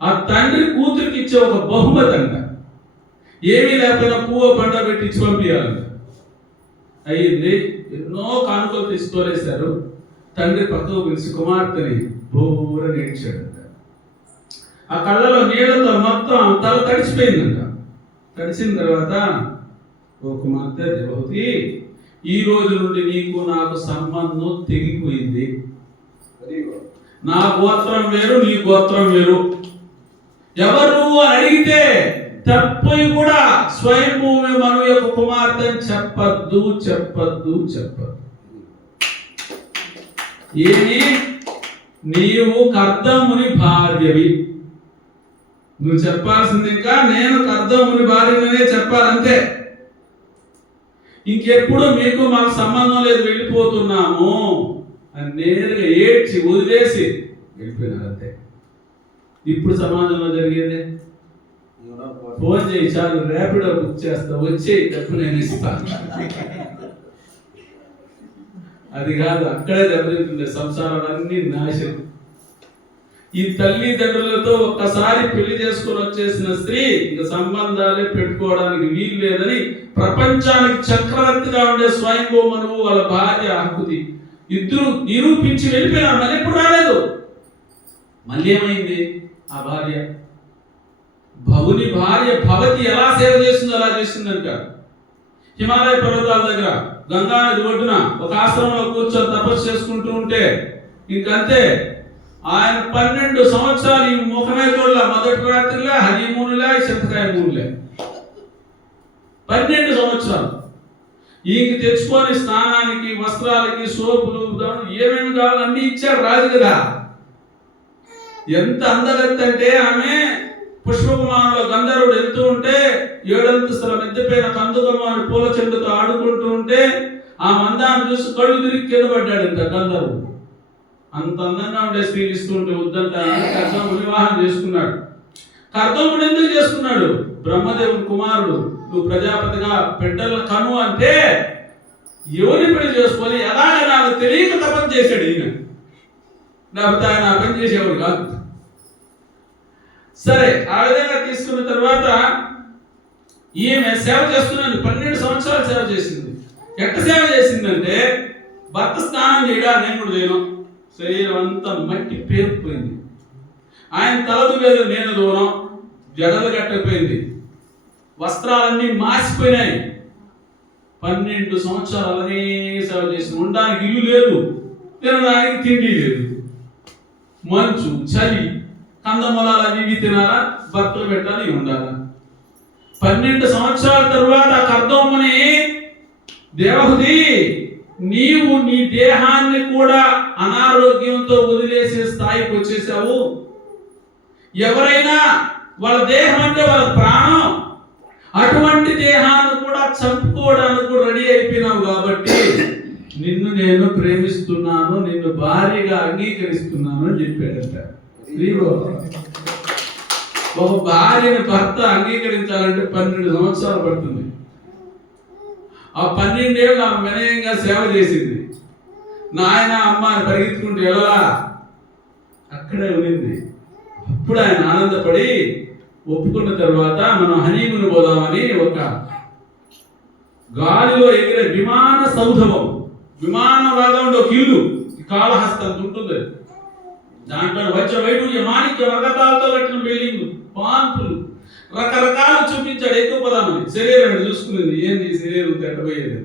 ఆ తండ్రి కూతురికి ఇచ్చే ఒక బహుమతి అంట, ఏమీ లేకపోయినా పువ్వు పంట పెట్టి ఇచ్చి పంపించాలంట. అయ్యింది. ఎన్నో కానుకలు తీసుకొనేశారు. తండ్రి పక్కకు పిలిచి కుమార్తెని బోరని ఏడ్చాడంట. ఆ కళ్ళలో నీళ్ళతో మొత్తం తల తడిచిపోయిందంట. తడిచిన తర్వాత, ఓ కుమార్తె దేవహూతి, ఈ రోజు నుండి నీకు నాకు సంబంధం తెగిపోయింది. నా గోత్రం వేరు, నీ గోత్రం వేరు. ఎవరు అని అడిగితే తప్పని కూడా స్వయంభూమి మను యొక్క కుమార్తె చెప్పద్దు చెప్పద్దు చెప్పద్దు. ఏమి? నీవు కర్దముని భార్యవి. నువ్వు చెప్పాల్సింది ఇంకా నేను కర్దముని భార్యనే చెప్పాలంతే. ఇంకెప్పుడు మీకు మాకు సంబంధం లేదు, వెళ్ళిపోతున్నాము అని నేరుగా ఏడ్చి వదిలేసి వెళ్ళిపోయినారు అంతే. ఇప్పుడు సమాజంలో జరిగేది, ఫోన్ చేయి చాలు, ర్యాపిడో బుక్ చేస్తా, వచ్చే డబ్బు నేను ఇస్తాను. అది కాదు, అక్కడే దెబ్బతింటుంది సంసారాలన్నీ నాశనం. ఈ తల్లిదండ్రులతో ఒక్కసారి పెళ్లి చేసుకుని వచ్చేసిన స్త్రీ ఇంకా సంబంధాలే పెట్టుకోవడానికి వీలు లేదని ప్రపంచానికి చక్రవర్తిగా ఉండే స్వయంభూ మనువు వాళ్ళ భార్య ఆహుతి ఇద్దరు నిరూపించి వెళ్ళిపోయినారు. మళ్ళీ ఎప్పుడు రాలేదు. మళ్ళీ ఏమైంది? ఆ భార్య భవుని భార్య భవతి ఎలా సేవ చేస్తుందో అలా చేసిందంట. హిమాలయ పర్వతాల దగ్గర గంగా నది ఒడ్డున ఒక ఆశ్రమంలో కూర్చొని తపస్సు చేసుకుంటూ ఉంటే ఇంకంతే, ఆయన 12 సంవత్సరాలు ఈ ముఖమే చూడలే. మొదటి రాత్రిలే, హనీమూన్లే, చింతకాయ మూన్లే, 12 సంవత్సరాలు. ఈయన తెచ్చుకొని స్నానానికి, వస్త్రాలకి, సోపులు, ఏమేమి కావాలి అన్ని ఇచ్చారు రాజు కదా. ఎంత అందగత్త అంటే ఆమె పుష్పకుమారంలో గంధర్వుడు వెళ్తూ ఉంటే 7 అంతస్తుల మెద్దపైన కందుకమ్మ పూల చెండుతో ఆడుకుంటూ ఉంటే ఆ మందాన్ని చూసి కళ్ళు తిరిగి కింద పడ్డాడంట గంధర్వుడు. అంత అందంగా ఉండే స్త్రీలు ఇస్తుంటే వద్దంట కర్దముని వివాహం చేసుకున్నాడు. కర్దముడు ఎందుకు చేసుకున్నాడు? బ్రహ్మదేవుని కుమారుడు, నువ్వు ప్రజాపతిగా బిడ్డల కను అంటే ఎవరి పెళ్లి చేసుకొని ఎలాగ నాకు తెలియక తపం చేశాడు ఈయన. లేకపోతే ఆయన ఆ పని చేసేవాడు కాదు. సరే, ఆ విధంగా తీసుకున్న తర్వాత ఈమె సేవ చేస్తున్నది. 12 సంవత్సరాలు సేవ చేసింది. ఎట్ట సేవ చేసిందంటే, భర్త స్నానం చేయడా నేను కూడా చేయను, శరీరం అంతా మట్టి పేరుకుపోయింది. ఆయన తలదు మీద నేను దూరం, జడలు కట్టకపోయింది, వస్త్రాలన్నీ మాసిపోయినాయి. 12 సంవత్సరాలు అలానే సేవ చేసింది. ఉండడానికి ఇల్లు లేదు, తినడానికి తిండి లేదు, మంచు, చలి, కందమూలాలు అవి తినాలా, భర్తలు పెట్టాలి, ఉండాలా. 12 సంవత్సరాల తరువాత కర్దముని దేవహూతి, నీవు నీ దేహాన్ని కూడా అనారోగ్యంతో వదిలేసే స్థాయికి వచ్చేసావు. ఎవరైనా వాళ్ళ దేహం అంటే వాళ్ళ ప్రాణం, అటువంటి దేహాన్ని కూడా చంపుకోవడానికి కూడా రెడీ అయిపోయినావు. కాబట్టి నిన్ను నేను ప్రేమిస్తున్నాను, నిన్ను భార్యగా అంగీకరిస్తున్నాను అని చెప్పాడంట. ఒక భార్యని భర్త అంగీకరించాలంటే 12 సంవత్సరాలు పడుతుంది. ఆ 12 ఏళ్ళు ఆమె వినయంగా సేవ చేసింది. నాయన అమ్మ అని పరిగెత్తుకుంటూ వెళ్ళలా, అక్కడే ఉన్నింది. అప్పుడు ఆయన ఆనందపడి ఒప్పుకున్న తర్వాత మనం హనీమూన్ పోదామని ఒక గాలిలో ఎగిరే విమాన సౌధవం, విమాన భాగంలో ఒక ఇల్లు కాళహస్తం ఉంటుంది. దాంట్లో వచ్చే వైడూర్య మాణిక్య వర్గతాలతో కట్టిన బిల్డింగ్, పాన్పులు, రకరకాలు చూపించాడు. ఎక్కువ పదామని శరీరం చూసుకునేది ఏంది, శరీరం తెట్టబోయేది.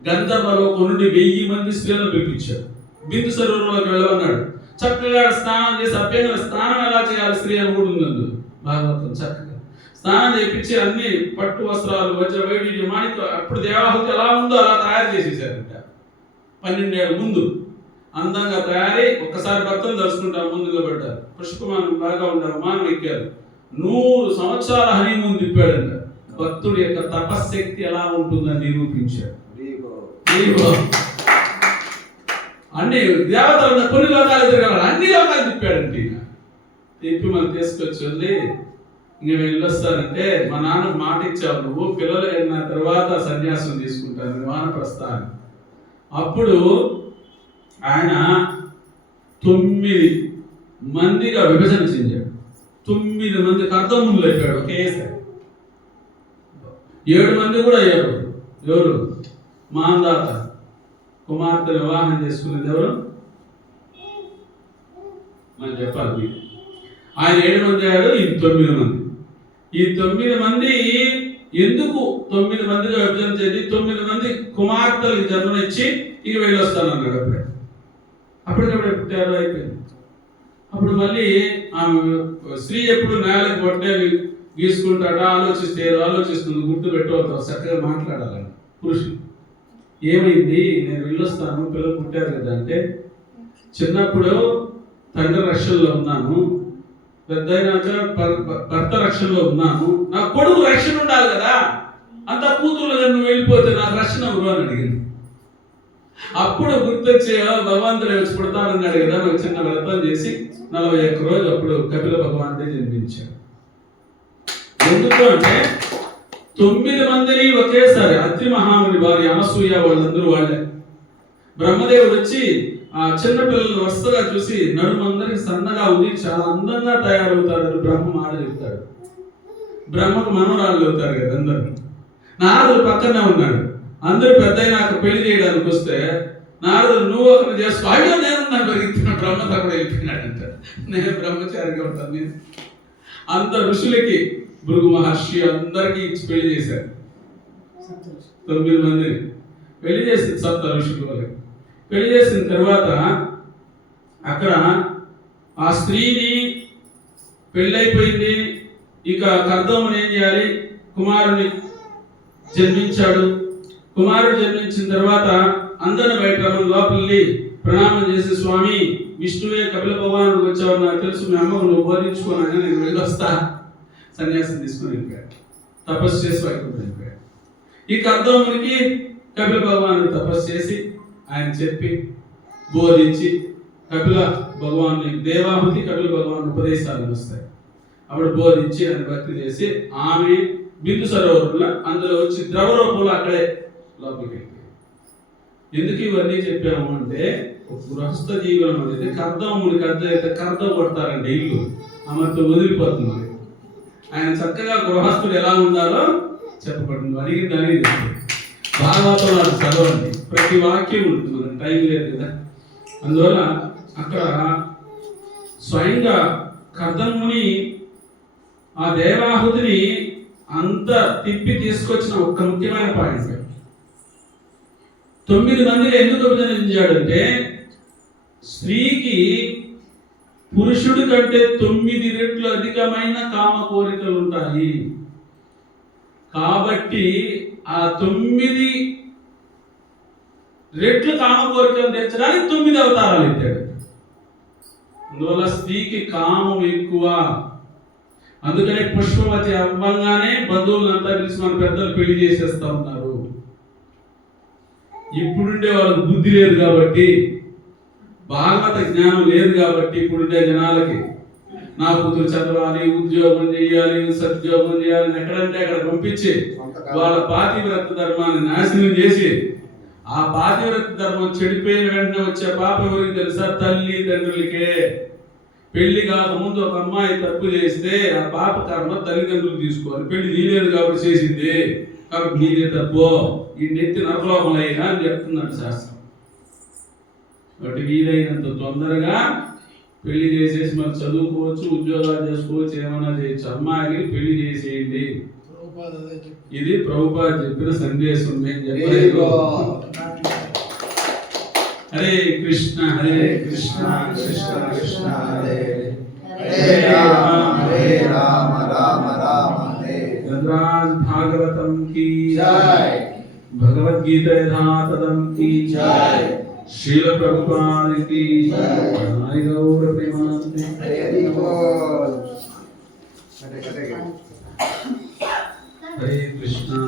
గంధర్వలోకం నుండి 1000 మంది స్త్రీలను పిలిపించాడు. బిందు సరోవరంలోకి వెళ్ళమన్నాడు. చక్కగా స్నానం చేసి అభ్యంగా స్నానం ఎలా చేయాలి స్త్రీ అని కూడా ఉంది భాగవతం. చక్కగా స్నానం చేయించి అన్ని పట్టు వస్త్రాలు, వజ్ర వైడూర్య మాణిక్య, అప్పుడు దేవాహుతి ఎలా ఉందో అలా తయారు చేసేసారంట. 12 ఏళ్ళ ముందు అందంగా తయారై ఒక్కసారి భర్తను దర్శకుంటారు, ముందుగా పడ్డారు. పుష్పమానం బాగా ఉండారు, మానం ఎక్కారు. 100 సంవత్సరాల హనీమూన్ తిప్పాడంట. భక్తుడి యొక్క తపశక్తి ఎలా ఉంటుందని నిరూపించాడు. అన్ని దేవతలు కొన్ని లోకాలు తిరగాలి, అన్ని లోకాలు తిప్పాడంటే. తిప్పి మనం తీసుకొచ్చి వెళ్ళి ఇంక వెళ్ళొస్తానంటే, మా నాన్న మాట ఇచ్చావు, నువ్వు పిల్లలు అయిన తర్వాత సన్యాసం తీసుకుంటాను వానప్రస్థానం. అప్పుడు ఆయన 9 మందిగా విభజన చెందాడు. 9 మంది కర్దములు అయిపోయాడు ఒకేసారి. 7 మంది కూడా అయ్యారు. ఎవరు? మాందాత కుమార్తె వివాహం చేసుకునేది ఎవరు? మనం చెప్పాలి మీరు. ఆయన 7 మంది అయ్యాడు, ఈ 9 మంది. ఈ 9 మంది ఎందుకు 9 మందిగా విభజన చేసి 9 మంది కుమార్తెలకు జన్మనిచ్చి ఇక వెళ్ళొస్తానన్నాడు. అప్పటికప్పుడే పుట్టారు, అయిపోయింది. అప్పుడు మళ్ళీ స్త్రీ ఎప్పుడు నేలకు పట్టే గీసుకుంటాడా ఆలోచిస్తుంది, గుర్తు పెట్టుకోవద్దు, చక్కగా మాట్లాడాలని పురుషులు. ఏమైంది, నేను వెళ్ళొస్తాను, పిల్లలు పుట్టారు కదా అంటే, చిన్నప్పుడు తండ్రి రక్షణలో ఉన్నాను, పెద్దయినాక భర్త రక్షణలో ఉన్నాను, నా కొడుకు రక్షణ ఉండాలి కదా, అంత కూతురు నువ్వు వెళ్ళిపోతే నాకు రక్షణ ఎవరు అని అడిగింది. అప్పుడు గుర్తొచ్చే భగవంతుడు వచ్చి పుడతానన్నాడు కదా, నాకు చిన్న వ్రతం చేసి 41 రోజు అప్పుడు కపిల భగవానుడే జన్మించాడు. ఎందుకు అంటే 9 మందిని ఒకేసారి అత్రి మహాముని భార్య అనసూయ వాళ్ళందరూ వాళ్ళే. బ్రహ్మదేవుడు వచ్చి ఆ చిన్న పిల్లలు వరుసగా చూసి నడుమందరికి సన్నగా ఉంది, చాలా అందంగా తయారవుతాడు బ్రహ్మ మాట చెప్తాడు. బ్రహ్మకు మనవరాళ్ళు అవుతారు కదా అందరు. నారదుడు పక్కనే ఉన్నాడు. అందరూ పెద్దయినాక పెళ్లి చేయడానికి వస్తే నారదుడు నువ్వు ఒకరిని చేసుకో, అయ్యో నేనున్నాను పెరుగుతున్నా, బ్రహ్మతో కూడా వెళ్ళిపోయినాడు అంటారు. నేను బ్రహ్మచారిగా ఉంటాను. నేను అంత ఋషులకి భృగు మహర్షి అందరికీ ఇచ్చి పెళ్లి చేశారు. 9 మందిని పెళ్లి చేసింది సప్త ఋషుల వాళ్ళకి. పెళ్లి చేసిన తర్వాత అక్కడ ఆ స్త్రీని పెళ్ళైపోయింది. ఇక కర్దముని ఏం చేయాలి, కుమారుని జన్మించాడు. కుమారుడు జన్మించిన తర్వాత అందరిని బయట లోపలి ప్రణామం చేసి, స్వామి విష్ణువే కపిల భగవానుడికి వచ్చావు, నాకు తెలుసు, మీ అమ్మకు నువ్వు బోధించుకోనని నేను వెళ్ళొస్తా. సన్యాసం తీసుకుని వెళ్ళిపోయాడు, తపస్సు చేసి వైకుంఠం వెళ్ళిపోయాడు. ఈ కర్దమునికి కపిల భగవానుడు తపస్సు చేసి ఆయన చెప్పి బోధించి కపిల భగవాన్ని దేవాహుతి కపిల భగవాన్ ఉపదేశాలు వస్తాయి. అప్పుడు బోధించి ఆయన భక్తి చేసి ఆమె బిందు సరోవరంలో అందులో వచ్చి ద్రవ రూపంలో అక్కడే లోపలికి వెళ్ళిపోయింది. ఎందుకు ఇవన్నీ చెప్పాము అంటే, గృహస్థ జీవనం అనేది కర్దమునికి అయితే కర్దం కొడతారండి, ఇల్లు ఆమెతో వదిలిపోతుంది. ఆయన చక్కగా గృహస్థుడు ఎలా ఉండాలో చెప్పబడింది. అడిగింది అనేది భాగవతం చదవండి, ప్రతి వాక్యం ఉంటుంది, మనకు టైం లేదు కదా. అందువల్ల అక్కడ స్వయంగా కర్దముని ఆ దేవాహుతిని అంత తిప్పి తీసుకొచ్చిన ఒక్క ముఖ్యమైన పాయింట్, 9 మందిని ఎందుకు విభజించాడంటే, స్త్రీకి పురుషుడి కంటే 9 రెట్లు అధికమైన కామ కోరికలు ఉంటాయి. కాబట్టి ఆ 9 రెట్లు కామ కోరికలు తీర్చడానికి 9 అవతారాలు ఎత్తాడు. అందువల్ల స్త్రీకి కామం ఎక్కువ. అందుకనే పుష్పవతి అవ్వంగానే బంధువులంతా పిలిచి మన పెద్దలు పెళ్లి చేసేస్తా ఉన్నారు. ఇప్పుడుండే వాళ్ళకి బుద్ధి లేదు కాబట్టి, భాగవత జ్ఞానం లేదు కాబట్టి, ఇప్పుడుండే జనాలకి నా కూతురు చదవాలి, ఉద్యోగం చేయాలి, సద్యోగం చేయాలని ఎక్కడంటే అక్కడ పంపించి వాళ్ళ పాతివ్రత ధర్మాన్ని నాశనం చేసి, ఆ పాతివ్రత ధర్మం చెడిపోయిన వెంటనే వచ్చే పాప ఎవరికి తెలుసా? తల్లి తండ్రులకే. పెళ్లి కాకముందు ఒక అమ్మాయి తప్పు చేస్తే ఆ పాప కర్మ తల్లిదండ్రులు తీసుకోవాలి. పెళ్లి చేయలేదు కాబట్టి చేసింది, కాబట్టి నీదే తప్పు, ఈ నెత్తి నరకలోకంలో అయినా అని చెప్తున్నాడు శాస్త్రం. కాబట్టి వీలైనంత తొందరగా పెళ్లి చేసేసి మనం చదువుకోవచ్చు, ఉద్యోగాలు చేసుకోవచ్చు, ఏమైనా చేయొచ్చు. అమ్మాయికి పెళ్లి చేసేయండి. ఇది ప్రభుపాద చెప్పిన సందేశం. నేను చెప్పలేదు. హరే కృష్ణ హరే కృష్ణ కృష్ణ కృష్ణ హరే హరే రామ రామ రామ హరే. గంధరాజ్ భాగవతం की जय, भगवद गीता यथातथम की जय, श्रील प्रभुपाद की जय, गौर प्रेमानंद हरे बोल। हरे कृष्णा।